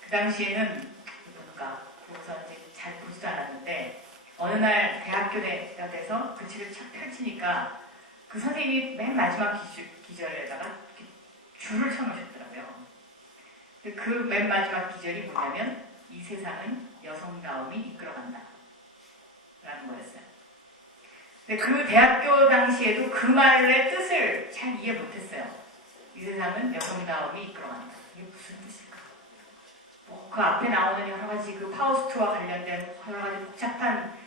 그 당시에는 뭔가 보고서 이제 잘 보지도 않았는데 어느 날 대학교 때가 돼서 그 책을 착 펼치니까 그 선생님이 맨 마지막 기절에다가 줄을 쳐놓으셨더라고요. 그 맨 마지막 기절이 뭐냐면 이 세상은 여성다움이 이끌어간다 라는 거였어요. 근데 그 대학교 당시에도 그 말의 뜻을 잘 이해 못했어요. 이 세상은 여성다움이 이끌어간다. 이게 무슨 뜻일까? 그 앞에 나오는 여러 가지 그 파우스트와 관련된 여러 가지 복잡한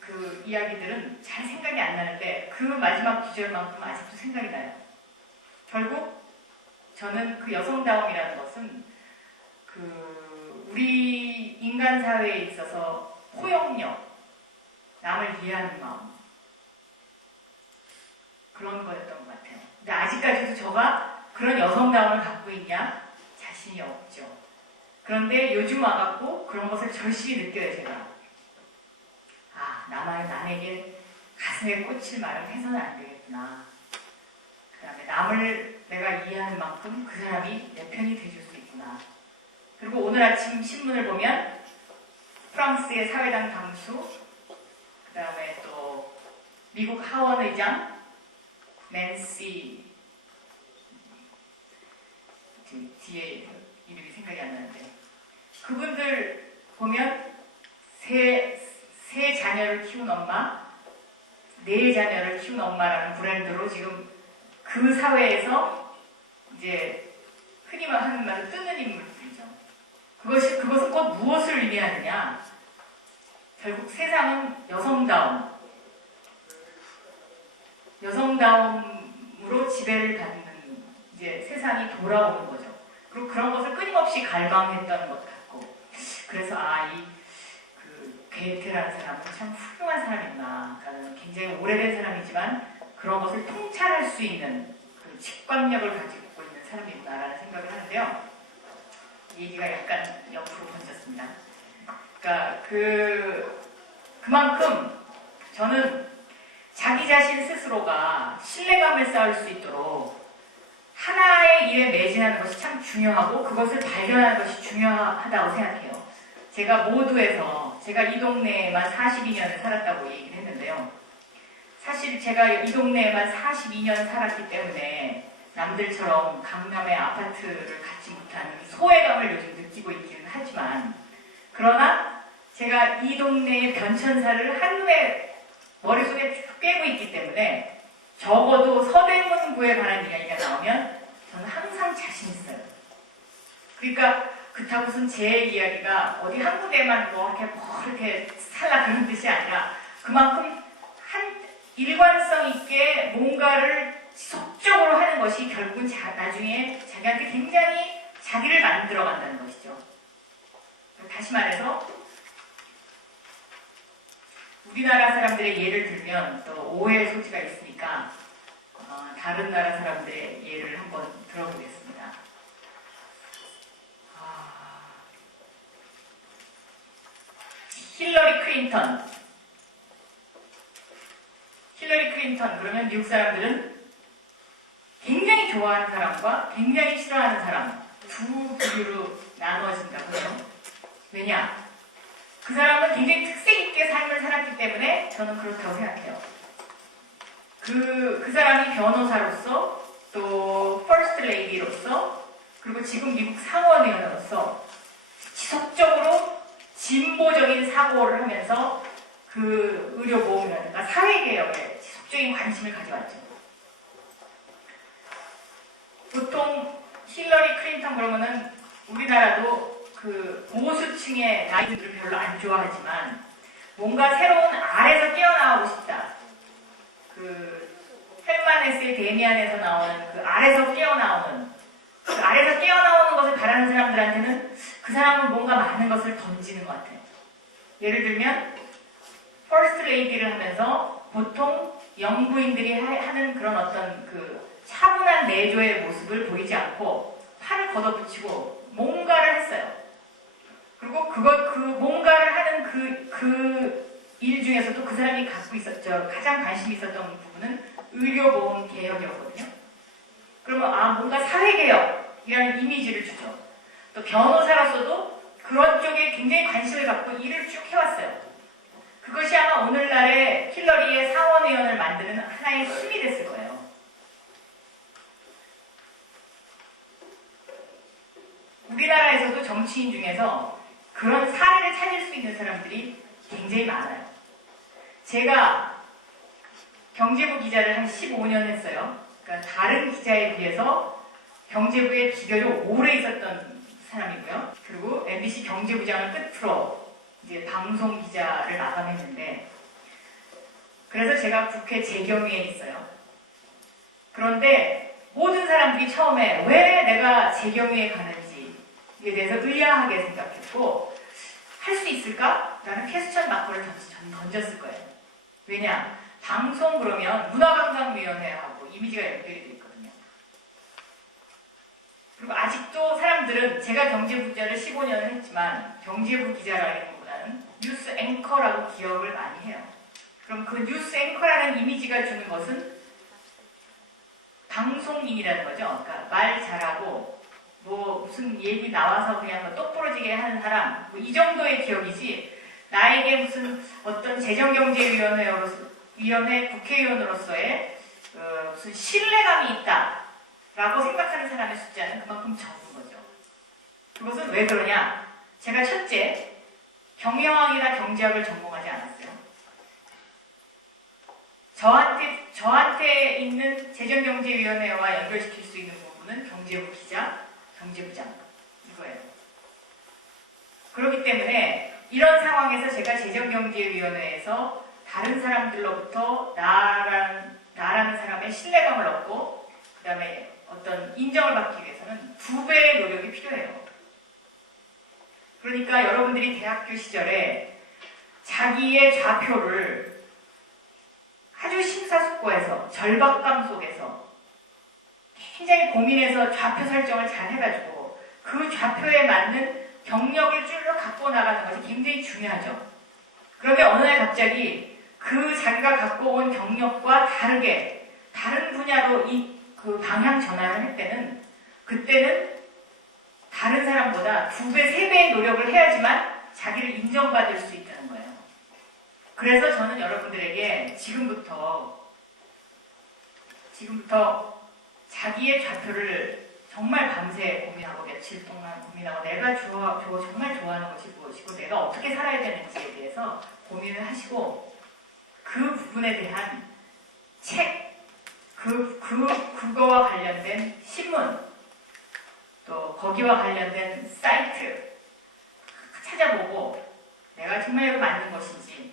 그 이야기들은 잘 생각이 안 나는데 그 마지막 구절만큼 아직도 생각이 나요. 결국 저는 그 여성다움이라는 것은 우리 인간 사회에 있어서 포용력, 남을 이해하는 마음, 그런 거였던 것 같아요. 근데 아직까지도 저가 그런 여성다움을 갖고 있냐? 자신이 없죠. 그런데 요즘 와갖고 그런 것을 절실히 느껴요, 제가. 남에게 가슴에 꽂힐 말을 해서는 안 되겠구나. 그 다음에 남을 내가 이해하는 만큼 그 사람이 내 편이 돼줄 수 있구나. 그리고 오늘 아침 신문을 보면 프랑스의 사회당 당수, 그 다음에 또 미국 하원 의장 낸시, 뒤에 이름이 생각이 안 나는데, 그분들 보면 세 자녀를 키운 엄마, 네 자녀를 키운 엄마라는 브랜드로 지금 그 사회에서 이제 흔히 하는 말로 뜨는 인물들이죠. 그것은 곧 무엇을 의미하느냐? 결국 세상은 여성다움으로 지배를 받는 이제 세상이 돌아오는 거죠. 그리고 그런 것을 끊임없이 갈망했던 것 같고, 그래서 게테라는 사람은 참 훌륭한 사람이구나. 그러니까 굉장히 오래된 사람이지만 그런 것을 통찰할 수 있는 그 직관력을 가지고 있는 사람이구나라는 생각을 하는데요. 얘기가 약간 옆으로 번졌습니다. 그러니까 그만큼 저는 자기 자신 스스로가 신뢰감을 쌓을 수 있도록 하나의 일에 매진하는 것이 참 중요하고 그것을 발견하는 것이 중요하다고 생각해요. 제가 모두에서 제가 이 동네에만 42년을 살았다고 얘기를 했는데요. 사실 제가 이 동네에만 42년 살았기 때문에 남들처럼 강남의 아파트를 갖지 못한 소외감을 요즘 느끼고 있기는 하지만, 그러나 제가 이 동네의 변천사를 한눈에 머릿속에 쭉 꿰고 있기 때문에 적어도 서대문구에 관한 이야기가 나오면 저는 항상 자신 있어요. 그러니까 그렇다고선 제 이야기가 어디 한 군데만 이렇게 살라 그런 뜻이 아니라 그만큼 일관성 있게 뭔가를 지속적으로 하는 것이 결국은 나중에 자기한테 굉장히 자기를 만들어 간다는 것이죠. 다시 말해서 우리나라 사람들의 예를 들면 또 오해의 소지가 있으니까 다른 나라 사람들의 예를 한번 들어보겠습니다. 힐러리 클린턴 그러면 미국 사람들은 굉장히 좋아하는 사람과 굉장히 싫어하는 사람 두 부류로 나누어진다고요. 왜냐? 그 사람은 굉장히 특색 있게 삶을 살았기 때문에 저는 그렇다고 생각해요. 그 사람이 변호사로서 또 퍼스트 레이디로서 그리고 지금 미국 상원의원으로서 지속적으로 진보적인 사고를 하면서 그 의료보험이라든가 사회개혁에 지속적인 관심을 가져왔죠. 보통 힐러리 클린턴 그러면은 우리나라도 그 보수층의 나이들을 별로 안 좋아하지만 뭔가 새로운 알에서 깨어나오고 싶다. 그 헬만헤스의 데미안에서 나오는 그 알에서 깨어나오는 것을 바라는 사람들한테는 그 사람은 뭔가 많은 것을 던지는 것 같아요. 예를 들면 퍼스트 레이디를 하면서 보통 영부인들이 하는 그런 어떤 그 차분한 내조의 모습을 보이지 않고 팔을 걷어붙이고 뭔가를 했어요. 그리고 그 뭔가를 하는 그 일 중에서도 그 사람이 갖고 있었죠. 가장 관심이 있었던 부분은 의료보험 개혁이었거든요. 그러면 뭔가 사회개혁이라는 이미지를 주죠. 또 변호사로서도 그런 쪽에 굉장히 관심을 갖고 일을 쭉 해왔어요. 그것이 아마 오늘날의 힐러리의 상원의원을 만드는 하나의 힘이 됐을 거예요. 우리나라에서도 정치인 중에서 그런 사례를 찾을 수 있는 사람들이 굉장히 많아요. 제가 경제부 기자를 한 15년 했어요. 그러니까 다른 기자에 비해서 경제부에 비교적 오래 있었던 사람이고요. 그리고 MBC 경제부장을 끝으로 이제 방송 기자를 마감했는데, 그래서 제가 국회 재경위에 있어요. 그런데 모든 사람들이 처음에 왜 내가 재경위에 가는지에 대해서 의아하게 생각했고, 할 수 있을까? 라는 퀘스천 마크를 던졌을 거예요. 왜냐? 방송 그러면 문화관광위원회하고 이미지가 연결이 돼 있거든요. 그리고 아직도 사람들은 제가 경제부 기자를 15년을 했지만 경제부 기자라기보다는 뉴스 앵커라고 기억을 많이 해요. 그럼 그 뉴스 앵커라는 이미지가 주는 것은 방송인이라는 거죠. 그러니까 말 잘하고 뭐 무슨 얘기 나와서 그냥 뭐 똑부러지게 하는 사람, 뭐 이 정도의 기억이지, 나에게 무슨 어떤 재정경제위원회 국회의원으로서의 무슨 신뢰감이 있다라고 생각하는 사람의 숫자는 그만큼 적은 거죠. 그것은 왜 그러냐? 제가 첫째, 경영학이나 경제학을 전공하지 않았어요. 저한테 있는 재정경제위원회와 연결시킬 수 있는 부분은 경제부 기자, 경제부장 이거예요. 그렇기 때문에 이런 상황에서 제가 재정경제위원회에서 다른 사람들로부터 나라는 사람의 신뢰감을 얻고 그 다음에 어떤 인정을 받기 위해서는 2배의 노력이 필요해요. 그러니까 여러분들이 대학교 시절에 자기의 좌표를 아주 심사숙고해서 절박감 속에서 굉장히 고민해서 좌표 설정을 잘 해가지고 그 좌표에 맞는 경력을 쭉 갖고 나가는 것이 굉장히 중요하죠. 그런데 어느 날 갑자기 그 자기가 갖고 온 경력과 다르게 다른 분야로 그 방향 전환을 할 때는, 그때는 다른 사람보다 2배, 3배의 노력을 해야지만 자기를 인정받을 수 있다는 거예요. 그래서 저는 여러분들에게 지금부터 자기의 좌표를 정말 밤새 고민하고 며칠 동안 고민하고 내가 정말 좋아하는 것이 무엇이고 내가 어떻게 살아야 되는지에 대해서 고민을 하시고, 그 부분에 대한 책, 그거와 관련된 신문, 또 거기와 관련된 사이트 찾아보고 내가 정말 이거 맞는 것인지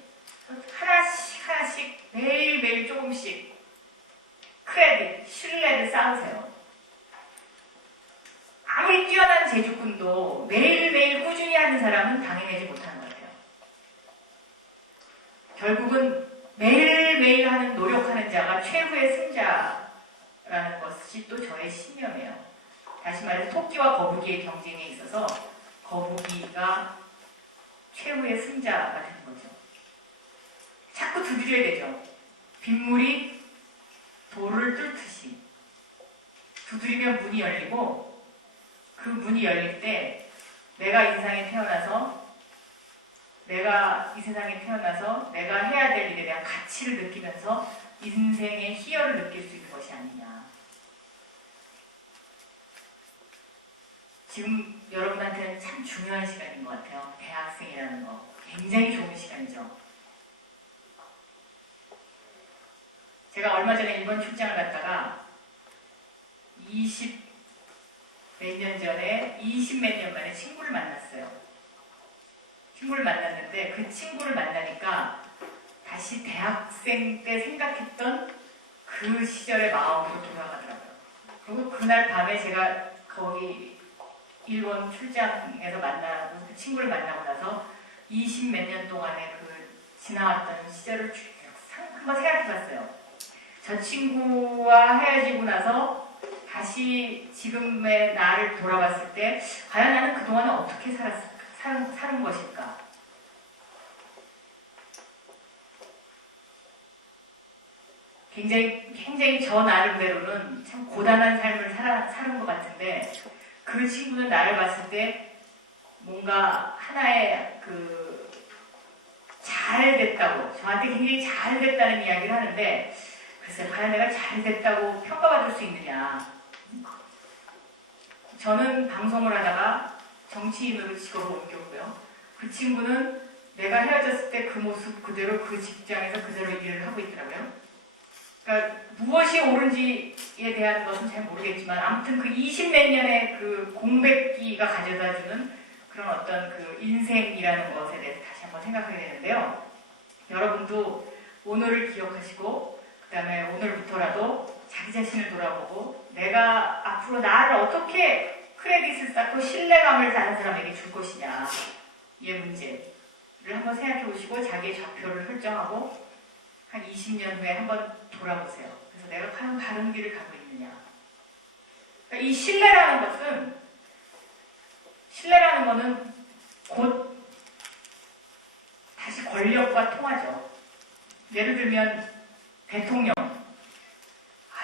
하나씩 매일매일 조금씩 크레딧, 신뢰를 쌓으세요. 아무리 뛰어난 제주꾼도 매일매일 꾸준히 하는 사람은 당해내지 못하는 것 같아요. 결국은 매일매일 노력하는 자가 최후의 승자라는 것이 또 저의 신념이에요. 다시 말해서 토끼와 거북이의 경쟁에 있어서 거북이가 최후의 승자가 되는 거죠. 자꾸 두드려야 되죠. 빗물이 돌을 뚫듯이 두드리면 문이 열리고, 그 문이 열릴 때 내가 이 세상에 태어나서 내가 해야 될 일에 대한 가치를 느끼면서 인생의 희열을 느낄 수 있는 것이 아니냐. 지금 여러분한테는 참 중요한 시간인 것 같아요. 대학생이라는 거 굉장히 좋은 시간이죠. 제가 얼마 전에 일본 출장을 갔다가 20몇 년 만에 친구를 만났어요. 친구를 만났는데 그 친구를 만나니까 다시 대학생 때 생각했던 그 시절의 마음으로 돌아가더라고요. 그리고 그날 밤에 제가 거기 일본 출장에서 만나고 그 친구를 만나고 나서 20몇 년 동안의 그 지나왔던 시절을 한번 생각해봤어요. 저 친구와 헤어지고 나서 다시 지금의 나를 돌아봤을 때 과연 나는 그동안은 어떻게 사는 것일까? 굉장히 저 나름대로는 참 고단한 삶을 사는 것 같은데, 그 친구는 나를 봤을 때 뭔가 하나의 잘 됐다고, 저한테 굉장히 잘 됐다는 이야기를 하는데, 글쎄 과연 내가 잘 됐다고 평가받을 수 있느냐. 저는 방송을 하다가 정치인으로 직업을 옮겼고요. 그 친구는 내가 헤어졌을 때 그 모습 그대로 그 직장에서 그대로 일을 하고 있더라고요. 그러니까 무엇이 옳은지에 대한 것은 잘 모르겠지만 아무튼 그 20몇 년의 그 공백기가 가져다주는 그런 어떤 그 인생이라는 것에 대해서 다시 한번 한번 생각하게 되는데요. 여러분도 오늘을 기억하시고 그 다음에 오늘부터라도 자기 자신을 돌아보고 내가 앞으로 나를 어떻게 크레딧을 쌓고 신뢰감을 다른 사람에게 줄 것이냐 이 문제를 한번 생각해 보시고 자기의 좌표를 설정하고 한 20년 후에 한번 돌아보세요. 그래서 내가 과연 바른 길을 가고 있느냐. 그러니까 이 신뢰라는 거는 곧 다시 권력과 통하죠. 예를 들면 대통령.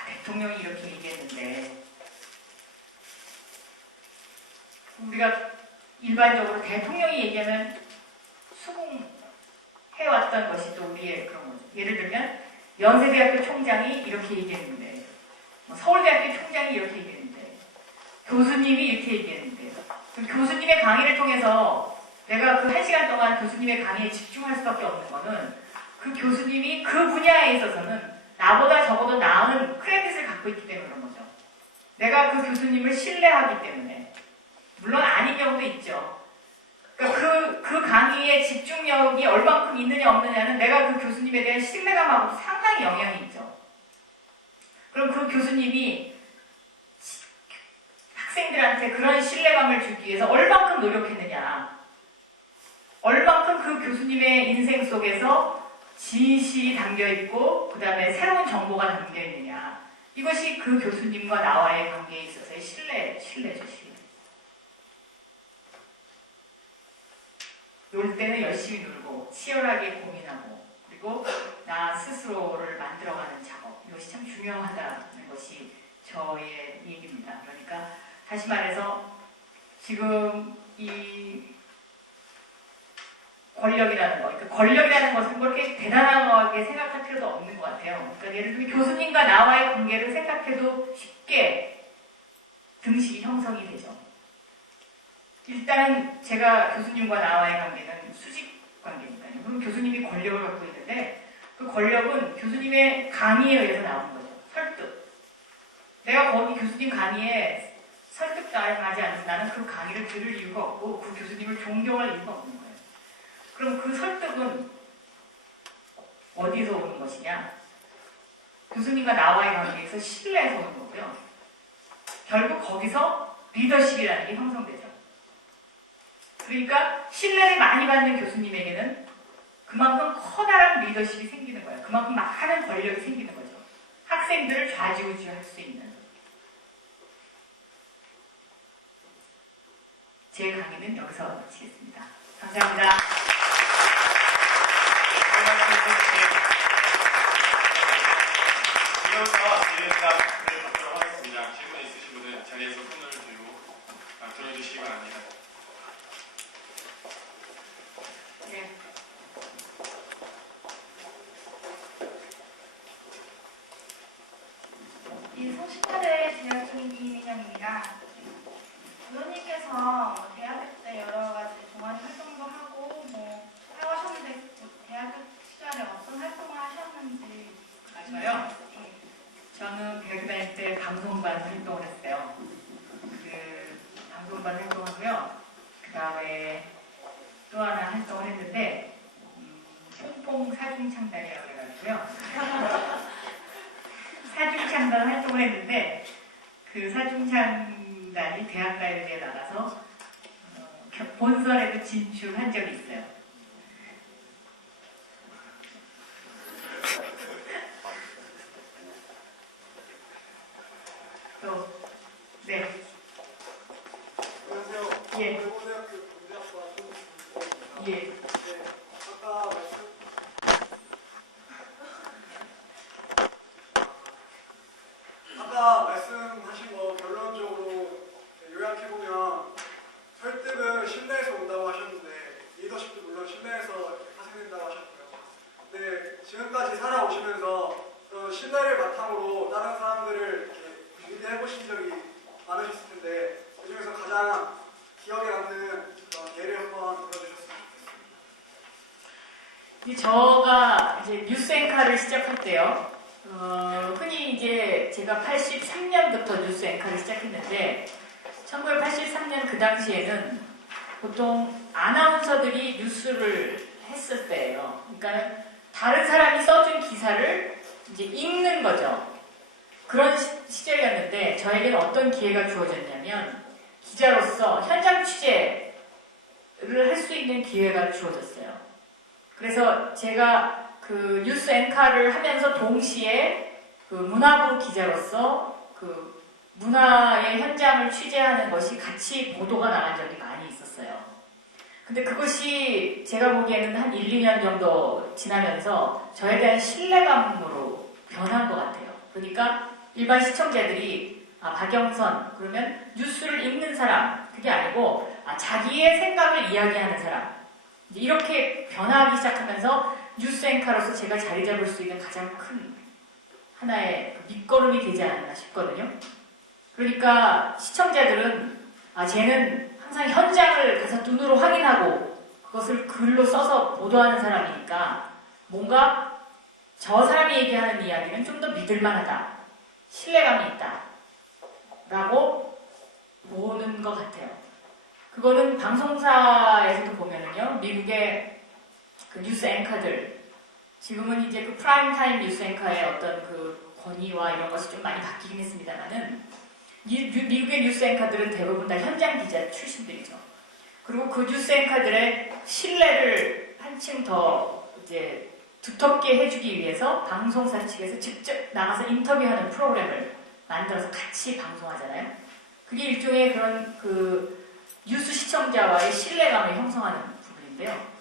대통령이 이렇게 얘기했는데 우리가 일반적으로 대통령이 얘기하면 수긍해왔던 것이 또 우리의 그런 거죠. 예를 들면 연세대학교 총장이 이렇게 얘기했는데 서울대학교 총장이 이렇게 얘기했는데 교수님이 이렇게 얘기했는데 그 교수님의 강의를 통해서 내가 그 1시간 동안 교수님의 강의에 집중할 수밖에 없는 거는 그 교수님이 그 분야에 있어서는 나보다 적어도 나은 크레딧을 갖고 있기 때문에 그런 거죠. 내가 그 교수님을 신뢰하기 때문에. 물론 아닌 경우도 있죠. 그러니까 그 강의의 집중력이 얼만큼 있느냐 없느냐는 내가 그 교수님에 대한 신뢰감하고 상당히 영향이 있죠. 그럼 그 교수님이 학생들한테 그런 신뢰감을 주기 위해서 얼만큼 노력했느냐. 얼만큼 그 교수님의 인생 속에서 진실이 담겨있고 그 다음에 새로운 정보가 담겨있느냐. 이것이 그 교수님과 나와의 관계에 있어서의 신뢰죠. 신뢰. 놀 때는 열심히 놀고 치열하게 고민하고 그리고 나 스스로를 만들어가는 작업. 이것이 참 중요하다는 것이 저의 얘기입니다. 그러니까 다시 말해서 지금 이 권력이라는 거, 그러니까 권력이라는 것은 그렇게 대단하게 생각할 필요도 없는 것 같아요. 그러니까 예를 들면 교수님과 나와의 관계를 생각해도 쉽게 등식이 형성이 되죠. 일단은 제가 교수님과 나와의 관계는 수직 관계니까요. 그럼 교수님이 권력을 갖고 있는데 그 권력은 교수님의 강의에 의해서 나오는 거죠. 설득. 내가 거기 교수님 강의에 설득당하지 않아서 나는 그 강의를 들을 이유가 없고 그 교수님을 존경할 이유가 없는 거예요. 그럼 그 설득은 어디서 오는 것이냐? 교수님과 나와의 관계에서 신뢰에서 오는 거고요. 결국 거기서 리더십이라는 게 형성되죠. 그러니까 신뢰를 많이 받는 교수님에게는 그만큼 커다란 리더십이 생기는 거예요. 그만큼 많은 권력이 생기는 거죠. 학생들을 좌지우지할 수 있는. 제 강의는 여기서 마치겠습니다. 감사합니다. 지금부터 질의응답을 받도록 하겠습니다. 질문 있으신 분은 자리에서 손을 들고 들어주시기 바랍니다. 네. 성신여대 재학 중인 이민영입니다. 부모님께서 대학교 때 여러 가지 동아리 활동도 하고 사용하셨는데 대학교 시절에 어떤 활동을 하셨는지. 맞아요. 저는 대학교 다닐 때 방송반 활동을 했어요. 그 방송반 활동하고요. 그 다음에 또 하나 활동을 했는데 퐁퐁 사중창단이라고 해가지고요. 사중창단 활동을 했는데 그 사중창단이 대학가요제에 나가서 본선에도 진출한 적이 있어요. 또, 네. 안녕하세요. 예. 대구대학교 경제학과 손수입니다. 예. 네, 아까 말씀하신 거 결론적으로 요약해보면 설득은 신뢰에서 온다고 하셨는데 리더십도 물론 신뢰에서 파생된다고 하셨고요. 근데 지금까지 살아오시면서 그런 신뢰를 바탕으로 다른 사람들을 이렇게 준비해보신 적이 많으셨을 텐데 그중에서 가장 기억에 남는 그런 예를 한번 들어주셨으면 좋겠습니다. 제가 이제 뉴스 앵커를 시작할 때요. 흔히 이제 제가 83년부터 뉴스 앵커를 시작했는데 1983년 그 당시에는 보통 아나운서들이 뉴스를 했을 때예요. 그러니까 다른 사람이 써준 기사를 이제 읽는 거죠. 그런 시절이었는데 저에게는 어떤 기회가 주어졌냐면 기자로서 현장 취재를 할 수 있는 기회가 주어졌어요. 그래서 제가 그 뉴스 앵커를 하면서 동시에 그 문화부 기자로서 그 문화의 현장을 취재하는 것이 같이 보도가 나간 적이 많이 있었어요. 근데 그것이 제가 보기에는 한 1, 2년 정도 지나면서 저에 대한 신뢰감으로 변한 것 같아요. 그러니까 일반 시청자들이 박영선 그러면 뉴스를 읽는 사람 그게 아니고 자기의 생각을 이야기하는 사람 이렇게 변화하기 시작하면서 뉴스 앵커로서 제가 자리 잡을 수 있는 가장 큰 하나의 밑거름이 되지 않았나 싶거든요. 그러니까 시청자들은 쟤는 항상 현장을 가서 눈으로 확인하고 그것을 글로 써서 보도하는 사람이니까 뭔가 저 사람이 얘기하는 이야기는 좀 더 믿을만하다. 신뢰감이 있다. 라고 보는 것 같아요. 그거는 방송사에서도 보면은요, 미국의 그 뉴스 앵커들, 지금은 이제 그 프라임 타임 뉴스 앵커의 어떤 그 권위와 이런 것이 좀 많이 바뀌긴 했습니다만은, 미국의 뉴스 앵커들은 대부분 다 현장 기자 출신들이죠. 그리고 그 뉴스 앵커들의 신뢰를 한층 더 이제 두텁게 해주기 위해서 방송사 측에서 직접 나가서 인터뷰하는 프로그램을 만들어서 같이 방송하잖아요. 그게 일종의 그런 그 뉴스 시청자와의 신뢰감을 형성하는 부분인데요.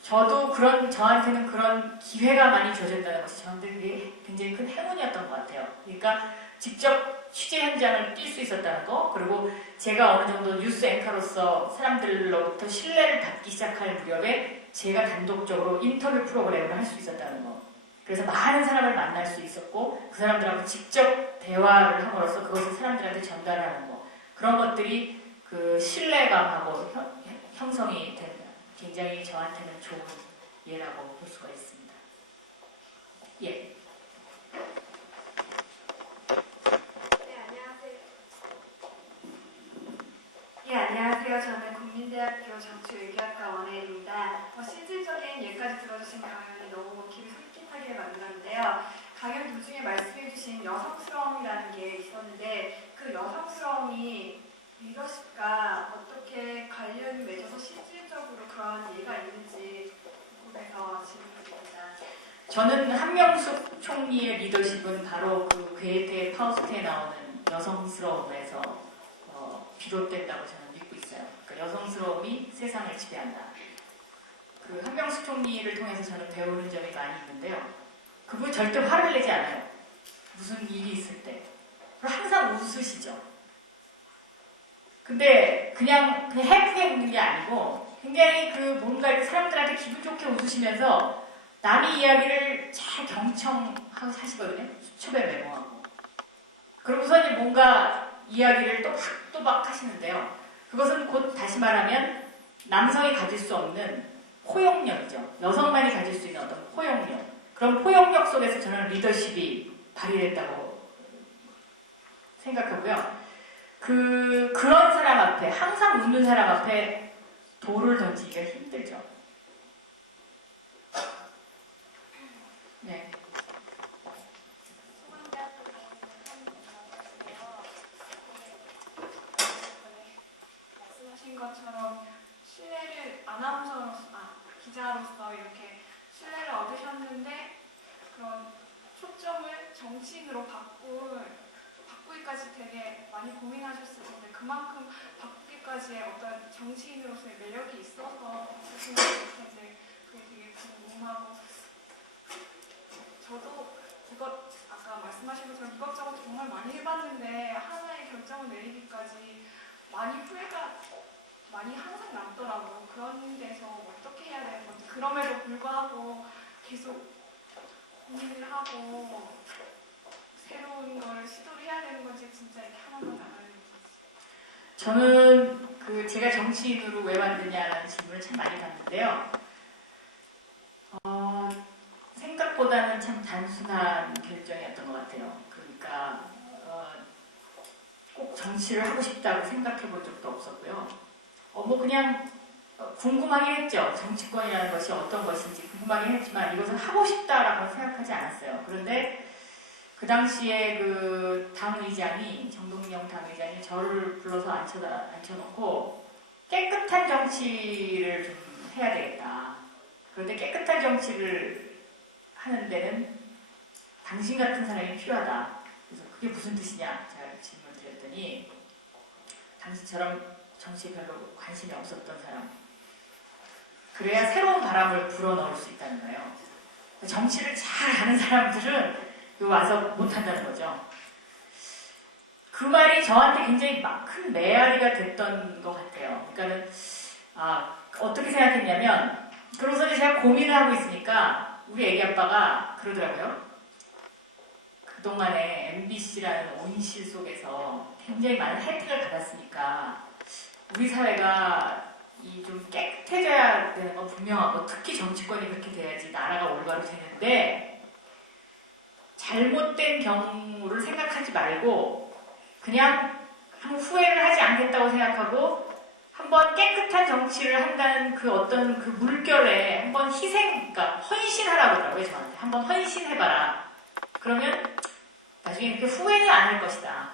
저도 저한테는 그런 기회가 많이 주어졌다는 것이 저한테 굉장히 큰 행운이었던 것 같아요. 그러니까 직접 취재 현장을 뛸 수 있었다는 거, 그리고 제가 어느 정도 뉴스 앵커로서 사람들로부터 신뢰를 받기 시작할 무렵에 제가 단독적으로 인터뷰 프로그램을 할 수 있었다는 거. 그래서 많은 사람을 만날 수 있었고 그 사람들하고 직접 대화를 함으로써 그것을 사람들한테 전달하는 거. 그런 것들이 그 신뢰감하고 형성이 된 굉장히 저한테는 좋은 예라고 볼 수가 있습니다. 예. 네, 안녕하세요. 예, 안녕하세요. 저는 국민대학교 정치외교학과 원혜입니다. 실질적인 예까지 들어주신 강연이 너무 귀를 솔깃하게 만들었는데요. 강연 도중에 말씀해주신 여성스러움이라는 게 있었는데 그 여성스러움이 리더십과 어떻게 관련이 맺어서 실질적으로 그런 예가 있는지 궁금해서 질문드립니다. 저는 한명숙 총리의 리더십은 바로 그 괴테 파우스트에 나오는 여성스러움에서 비롯된다고 저는 믿고 있어요. 그러니까 여성스러움이 세상을 지배한다. 그 한명숙 총리를 통해서 저는 배우는 점이 많이 있는데요. 그분 절대 화를 내지 않아요. 무슨 일이 있을 때. 그리고 항상 웃으시죠. 근데 그냥 해프게 웃는 게 아니고 굉장히 그 뭔가 사람들한테 기분 좋게 웃으시면서 남의 이야기를 잘 경청하고 하시거든요. 수첩에 메모하고. 그러고서는 뭔가 이야기를 또박또박 하시는데요. 그것은 곧 다시 말하면 남성이 가질 수 없는 포용력이죠. 여성만이 가질 수 있는 어떤 포용력. 그런 포용력 속에서 저는 리더십이 발휘됐다고 생각하고요. 그런 사람 앞에, 항상 웃는 사람 앞에 돌을 던지기가 힘들죠. 네. 말씀하신 것처럼 신뢰를 기자로서 이렇게 신뢰를 얻으셨는데 그런 초점을 정치인으로 바꾸기까지 되게 많이 고민하셨을 텐데 그만큼 바꾸기까지의 어떤 정치인으로서의 매력이 있어서 바꾸신 것 같은데 그게 되게 궁금하고 저도 아까 말씀하신 것처럼 이것저것 정말 많이 해봤는데 하나의 결정을 내리기까지 후회가 많이 항상 남더라고요. 그런 데서 어떻게 해야 되는 건지 그럼에도 불구하고 계속 고민을 하고 새로운 걸 시도를 해야 되는 건지 진짜 이렇게 하나만 알려주세요. 저는 제가 정치인으로 왜 만드냐라는 질문을 참 많이 받는데요. 생각보다는 참 단순한 결정이었던 것 같아요. 그러니까 꼭 정치를 하고 싶다고 생각해 본 적도 없었고요. 그냥 궁금하긴 했죠. 정치권이라는 것이 어떤 것인지 궁금하긴 했지만 이것을 하고 싶다라고 생각하지 않았어요. 그런데 그 당시에 그 당의장이, 정동영 당의장이 저를 불러서 앉혀놓고 깨끗한 정치를 좀 해야 되겠다. 그런데 깨끗한 정치를 하는 데는 당신 같은 사람이 필요하다. 그래서 그게 무슨 뜻이냐? 제가 질문을 드렸더니 당신처럼 정치에 별로 관심이 없었던 사람. 그래야 새로운 바람을 불어넣을 수 있다는 거예요. 정치를 잘 아는 사람들은 와서 못한다는 거죠. 그 말이 저한테 굉장히 큰 메아리가 됐던 것 같아요. 그러니까는 어떻게 생각했냐면 그러고서 제가 고민을 하고 있으니까 우리 애기 아빠가 그러더라고요. 그동안에 MBC라는 온실 속에서 굉장히 많은 혜택을 받았으니까 우리 사회가 이 좀 깨끗해져야 되는 건 분명하고 특히 정치권이 그렇게 돼야지 나라가 올바로 되는데 잘못된 경우를 생각하지 말고 그냥 후회를 하지 않겠다고 생각하고 한번 깨끗한 정치를 한다는 그 어떤 그 물결에 한번 그러니까 헌신하라고 그러더라고요, 저한테. 한번 헌신해봐라. 그러면 나중에 그렇게 후회는 안 할 것이다.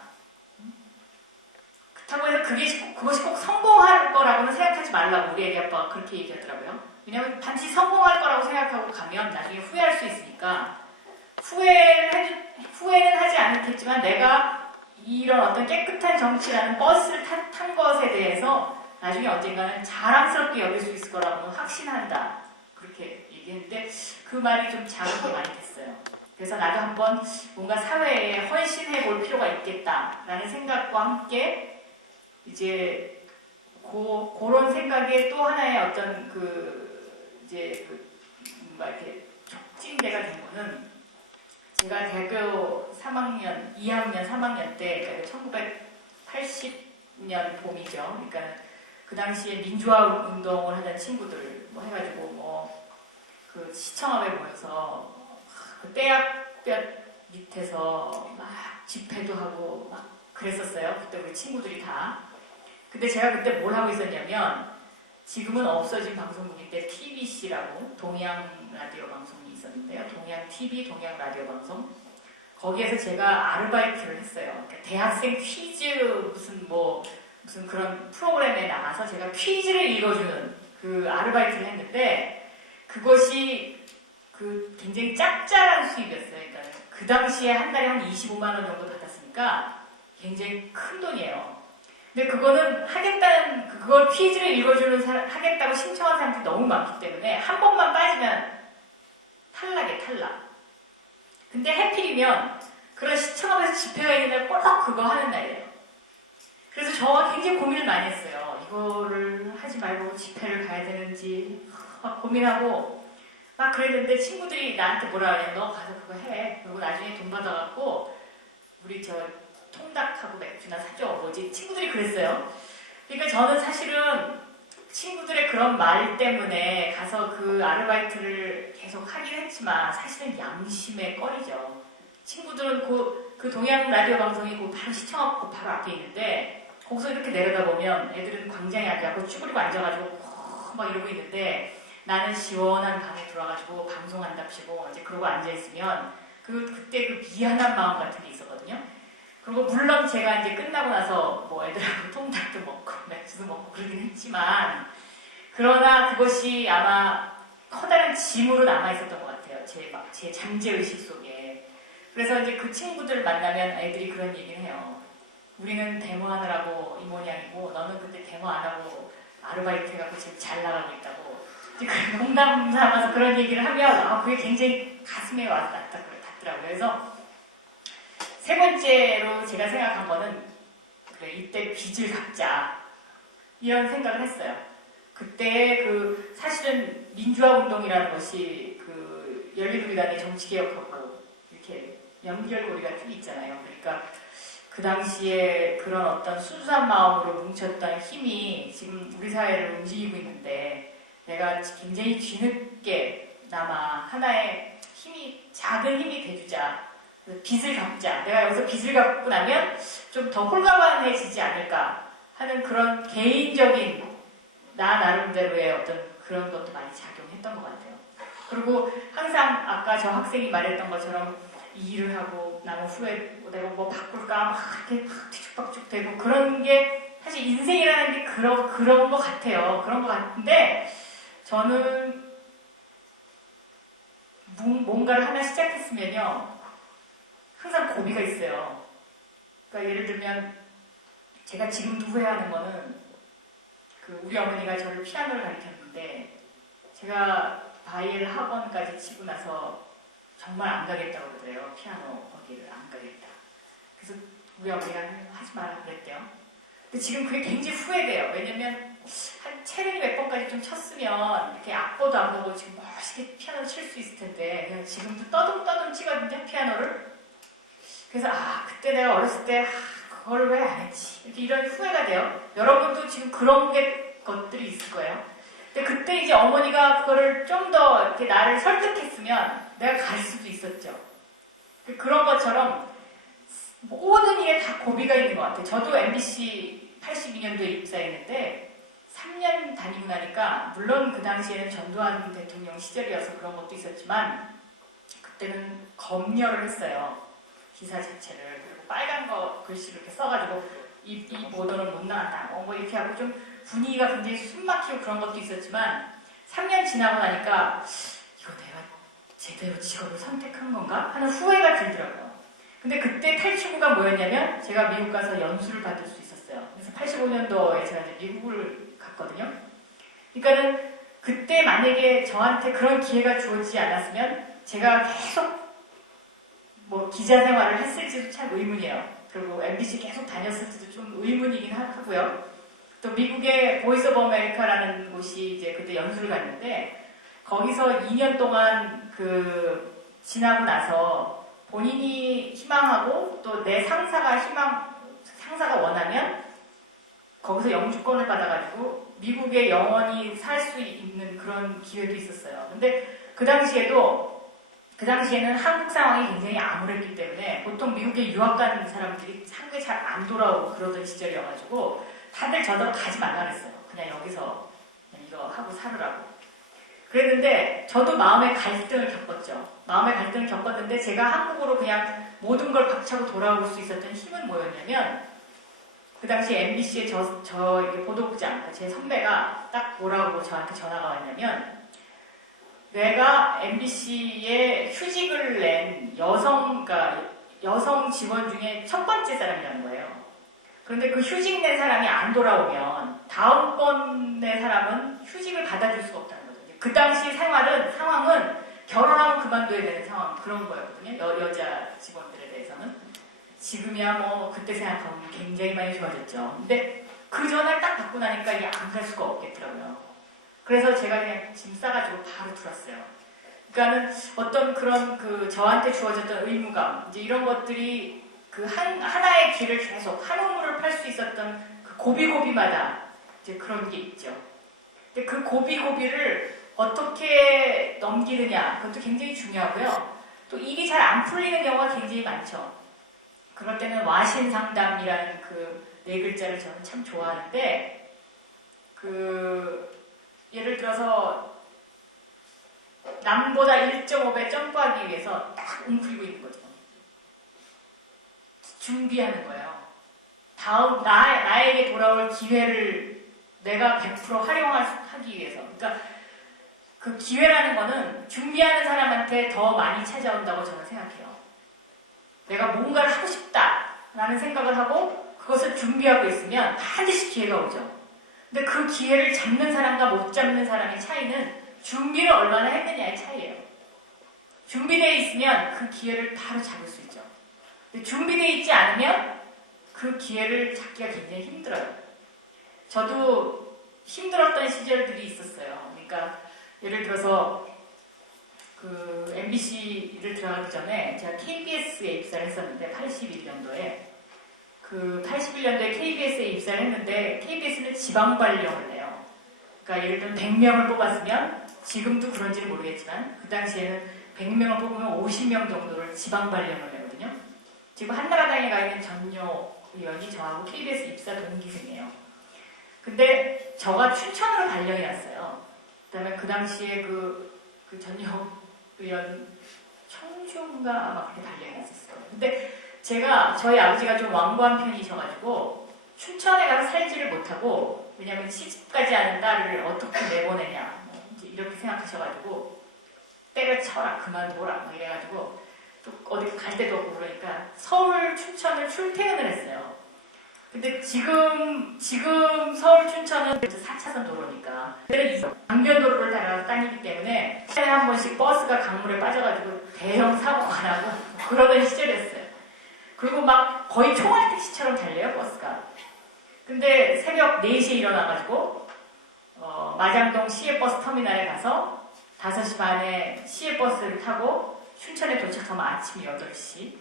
그렇다고 해서 그것이 꼭 성공할 거라고는 생각하지 말라고 우리 애기 아빠가 그렇게 얘기하더라고요. 왜냐면 반드시 성공할 거라고 생각하고 가면 나중에 후회할 수 있으니까 후회는 하지 않겠지만 내가 이런 어떤 깨끗한 정치라는 버스를 탄 것에 대해서 나중에 언젠가는 자랑스럽게 여길 수 있을 거라고 확신한다. 그렇게 얘기했는데 그 말이 좀 자극이 많이 됐어요. 그래서 나도 한번 뭔가 사회에 헌신해 볼 필요가 있겠다라는 생각과 함께 이제 그런 생각에 또 하나의 어떤 뭔가 이렇게 촉진대가 된 거는 제가 대학교 2학년, 3학년 때, 그러니까 1980년 봄이죠. 그러니까 그 당시에 민주화 운동을 하던 친구들 해가지고 그 시청 앞에 모여서 그 떼약볕 밑에서 막 집회도 하고 막 그랬었어요. 그때 우리 친구들이 다. 근데 제가 그때 뭘 하고 있었냐면 지금은 없어진 방송국인데 TBC라고 동양 라디오 방송이 있었는데요. 동양 TV, 동양 라디오 방송. 거기에서 제가 아르바이트를 했어요. 그러니까 대학생 퀴즈 무슨 그런 프로그램에 나가서 제가 퀴즈를 읽어주는 그 아르바이트를 했는데 그것이 굉장히 짭짤한 수입이었어요. 그러니까 그 당시에 한 달에 한 25만 원 정도 받았으니까 굉장히 큰 돈이에요. 근데 그거는 그걸 퀴즈를 하겠다고 신청한 사람들이 너무 많기 때문에 한 번만 빠지면 탈락. 근데 해필이면 그런 시청업에서 집회가 있는 날 꼭 그거 하는 날이에요. 그래서 저와 굉장히 고민을 많이 했어요. 이거를 하지 말고 집회를 가야 되는지 막 고민하고 막 그랬는데 친구들이 나한테 뭐라 하냐면 너 가서 그거 해. 그리고 나중에 돈 받아갖고 우리 통닭하고 맥주나 사줘. 친구들이 그랬어요. 그러니까 저는 사실은 친구들의 그런 말 때문에 가서 그 아르바이트를 계속 하긴 했지만 사실은 양심의 꺼리죠. 친구들은 그 동양 라디오 방송이 바로 시청 앞 바로 앞에 있는데 거기서 이렇게 내려다보면 애들은 광장에 앉아갖고 쭈그리고 앉아가지고 막 이러고 있는데 나는 시원한 방에 들어와가지고 방송한답시고 이제 그러고 앉아있으면 그때 그 미안한 마음 같은 게 있었거든요. 그리고 물론 제가 이제 끝나고 나서 애들하고 통닭도 먹고 맥주도 먹고 그러긴 했지만 그러나 그것이 아마 커다란 짐으로 남아있었던 것 같아요. 제 잠재의식 속에. 그래서 이제 그 친구들 만나면 애들이 그런 얘기를 해요. 우리는 데모하느라고 이 모양이고 너는 근데 데모 안 하고 아르바이트 해갖고 지금 잘 나가고 있다고. 이제 그 농담 삼아서 그런 얘기를 하면 그게 굉장히 가슴에 와서 닿더라고요. 그래서 세 번째로 제가 생각한 거는 그래 이때 빚을 갚자 이런 생각을 했어요. 그때 사실은 민주화 운동이라는 것이 열린우리당의 정치개혁하고 이렇게 연결고리가 쭉 있잖아요. 그러니까 그 당시에 그런 어떤 순수한 마음으로 뭉쳤던 힘이 지금 우리 사회를 움직이고 있는데 내가 굉장히 뒤늦게 남아 하나의 작은 힘이 돼주자. 빚을 갚자. 내가 여기서 빚을 갚고 나면 좀 더 홀가분해지지 않을까 하는 그런 개인적인 나 나름대로의 어떤 그런 것도 많이 작용했던 것 같아요. 그리고 항상 아까 저 학생이 말했던 것처럼 이 일을 하고 나면 후에 내가 뭐 바꿀까 막 이렇게 뒤죽박죽 되고 그런 게 사실 인생이라는 게 그런 것 같아요. 그런 것 같은데 저는 뭔가를 하나 시작했으면요 항상 고비가 있어요. 그러니까 예를 들면 제가 지금도 후회하는 거는 그 우리 어머니가 저를 피아노를 가르쳤는데 제가 바이엘 학원까지 치고 나서 정말 안 가겠다고 그러더래요. 피아노 거기를 안 가겠다. 그래서 우리 어머니가 하지 마라 그랬대요. 근데 지금 그게 굉장히 후회돼요. 왜냐면 한 체르니 몇 번까지 좀 쳤으면 이렇게 악보도 안 보고 지금 멋있게 피아노를 칠 수 있을 텐데 그냥 지금도 떠듬떠듬 치거든요. 피아노를. 그래서 그때 내가 어렸을 때 그걸 왜 안 했지? 이렇게 이런 후회가 돼요. 여러분도 지금 그런 것들이 있을 거예요. 근데 그때 이제 어머니가 그거를 좀 더 이렇게 나를 설득했으면 내가 갈 수도 있었죠. 그런 것처럼 모든 일에 다 고비가 있는 것 같아요. 저도 MBC 82년도에 입사했는데 3년 다니고 나니까 물론 그 당시에는 전두환 대통령 시절이어서 그런 것도 있었지만 그때는 검열을 했어요. 기사 자체를. 그리고 빨간 거 글씨를 이렇게 써가지고 이 보도는 못 나간다. 뭐 이렇게 하고 좀 분위기가 굉장히 숨막히고 그런 것도 있었지만 3년 지나고 나니까 이거 내가 제대로 직업을 선택한 건가? 하는 후회가 들더라고요. 근데 그때 탈출구가 뭐였냐면 제가 미국 가서 연수를 받을 수 있었어요. 그래서 85년도에 제가 이제 미국을 갔거든요. 그러니까는 그때 만약에 저한테 그런 기회가 주어지지 않았으면 제가 계속 뭐 기자 생활을 했을지도 참 의문이에요. 그리고 MBC 계속 다녔을지도 좀 의문이긴 하고요. 또 미국의 보이스 오브 아메리카라는 곳이 이제 그때 연수를 갔는데 거기서 2년 동안 지나고 나서 본인이 희망하고 또 내 상사가 원하면 거기서 영주권을 받아가지고 미국에 영원히 살 수 있는 그런 기회도 있었어요. 근데 그 당시에는 한국 상황이 굉장히 암울했기 때문에 보통 미국에 유학 가는 사람들이 한국에 잘 안 돌아오고 그러던 시절이어가지고 다들 저더러 가지 말라 그랬어요. 그냥 여기서 그냥 이거 하고 살으라고. 그랬는데 저도 마음의 갈등을 겪었죠. 마음의 갈등을 겪었는데 제가 한국으로 그냥 모든 걸 박차고 돌아올 수 있었던 힘은 뭐였냐면 그 당시 MBC의 저 보도국장, 제 선배가 딱 뭐라고 저한테 전화가 왔냐면 내가 MBC에 휴직을 낸 여성 직원 중에 첫 번째 사람이라는 거예요. 그런데 그 휴직 낸 사람이 안 돌아오면 다음번의 사람은 휴직을 받아줄 수가 없다는 거죠. 그 당시 상황은 결혼하고 그만둬야 되는 상황 그런 거였거든요. 여자 직원들에 대해서는. 지금이야 뭐 그때 생각하면 굉장히 많이 좋아졌죠. 근데 그 전화를 딱 받고 나니까 이게 안 갈 수가 없겠더라고요. 그래서 제가 그냥 짐 싸가지고 바로 들었어요. 그러니까는 어떤 그런 저한테 주어졌던 의무감, 이제 이런 것들이 하나의 길을 계속 한 우물을 팔 수 있었던 그 고비고비마다 이제 그런 게 있죠. 근데 그 고비고비를 어떻게 넘기느냐, 그것도 굉장히 중요하고요. 또 일이 잘 안 풀리는 경우가 굉장히 많죠. 그럴 때는 와신상담이라는 네 글자를 저는 참 좋아하는데, 예를 들어서 남보다 1.5배 점프하기 위해서 딱 웅크리고 있는 거죠. 준비하는 거예요. 다음 나에게 돌아올 기회를 내가 100% 활용하기 위해서. 그러니까 그 기회라는 거는 준비하는 사람한테 더 많이 찾아온다고 저는 생각해요. 내가 뭔가를 하고 싶다라는 생각을 하고 그것을 준비하고 있으면 반드시 기회가 오죠. 근데 그 기회를 잡는 사람과 못 잡는 사람의 차이는 준비를 얼마나 했느냐의 차이예요. 준비되어 있으면 그 기회를 바로 잡을 수 있죠. 근데 준비되어 있지 않으면 그 기회를 잡기가 굉장히 힘들어요. 저도 힘들었던 시절들이 있었어요. 그러니까 예를 들어서 MBC를 들어가기 전에 제가 KBS에 입사를 했었는데 81년도에 81년도에 KBS에 입사를 했는데 KBS는 지방 발령을 해요. 그러니까 예를 들면 100명을 뽑았으면 지금도 그런지는 모르겠지만 그 당시에는 100명을 뽑으면 50명 정도를 지방 발령을 내거든요. 지금 한나라당에 가 있는 전요 의원이 저하고 KBS 입사 동기생이에요. 근데 저가 춘천으로 발령이 났어요. 그다음에 그 당시에 그 전역 의원 청주인가 막 그렇게 발령이 났었어요. 근데 저희 아버지가 좀 완고한 편이셔가지고 춘천에 가서 살지를 못하고, 왜냐면 시집가지 않은 딸을 어떻게 내보내냐 뭐 이제 이렇게 생각하셔가지고 때려쳐라 그만둬라 막 이래가지고 또 어디 갈 데도 없고 그러니까 서울 춘천을 출퇴근을 했어요. 근데 지금 서울 춘천은 4차선 도로니까 강변도로를 따라서 다니기 때문에 하루에 한 번씩 버스가 강물에 빠져가지고 대형 사고가 나고 그러던 시절이었어요. 그리고 막 거의 총알 택시처럼 달려요, 버스가. 근데 새벽 4시에 일어나가지고 마장동 시외버스 터미널에 가서 5시 반에 시외버스를 타고 춘천에 도착하면 아침 8시.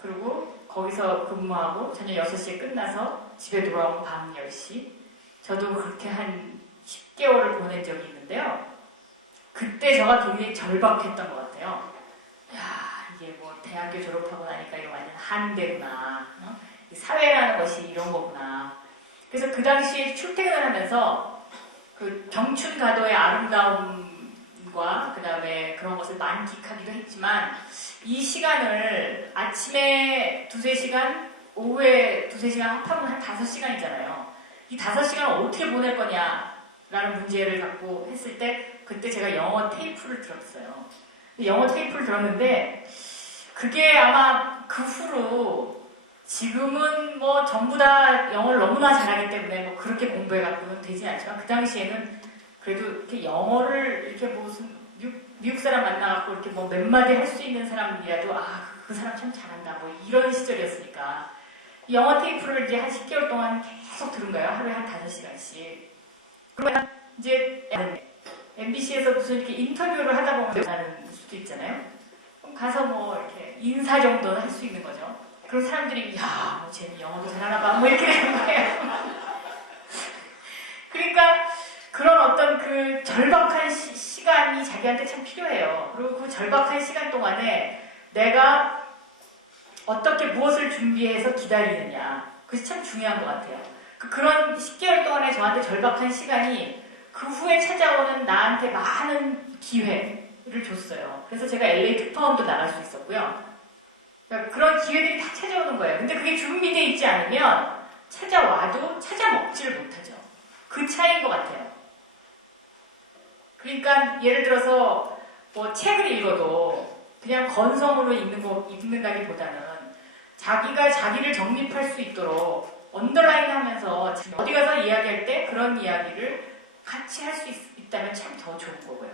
그리고 거기서 근무하고 저녁 6시에 끝나서 집에 돌아오면 밤 10시. 저도 그렇게 한 10개월을 보낸 적이 있는데요. 그때 저가 굉장히 절박했던 것 같아요. 야, 이게 뭐 대학교 졸업하고 나니까 이거 완전 한대구나. 사회라는 것이 이런 거구나. 그래서 그 당시에 출퇴근을 하면서 그 경춘가도의 아름다움과 그 다음에 그런 것을 만끽하기도 했지만, 이 시간을 아침에 2-3시간, 오후에 2-3시간 합하면 한 5시간이잖아요. 이 5시간을 어떻게 보낼 거냐라는 문제를 갖고 했을 때, 그때 제가 영어 테이프를 들었어요. 영어 테이프를 들었는데, 그게 아마 그 후로 지금은 뭐 전부 다 영어를 너무나 잘하기 때문에 뭐 그렇게 공부해갖고는 되지 않지만, 그 당시에는 그래도 이렇게 영어를 이렇게 무슨 미국 사람 만나갖고 이렇게 뭐 몇 마디 할 수 있는 사람이라도 그 사람 참 잘한다 뭐 이런 시절이었으니까 영어 테이프를 이제 한 10개월 동안 계속 들은 거예요. 하루에 한 5시간씩. 그러면 이제 MBC에서 무슨 이렇게 인터뷰를 하다 보면 하는 수도 있잖아요. 그럼 가서 뭐 이렇게 인사 정도는 할 수 있는 거죠. 그럼 사람들이 야, 뭐 쟤는 영어도 잘하나 봐 뭐 이렇게 되는 거예요. 그러니까 그런 어떤 그 절박한 시간이 자기한테 참 필요해요. 그리고 그 절박한 시간 동안에 내가 어떻게 무엇을 준비해서 기다리느냐, 그것이 참 중요한 것 같아요. 그런 10개월 동안에 저한테 절박한 시간이 그 후에 찾아오는 나한테 많은 기회를 줬어요. 그래서 제가 LA 특파원도 나갈 수 있었고요. 그러니까 그런 기회들이 다 찾아오는 거예요. 근데 그게 준비되어 있지 않으면 찾아와도 찾아먹지를 못하죠. 그 차이인 것 같아요. 그러니까 예를 들어서 뭐 책을 읽어도 그냥 건성으로 읽는다기보다는 자기가 자기를 정립할 수 있도록 언더라인 하면서 어디 가서 이야기할 때 그런 이야기를 같이 할 수 있다면 참 더 좋은 거고요.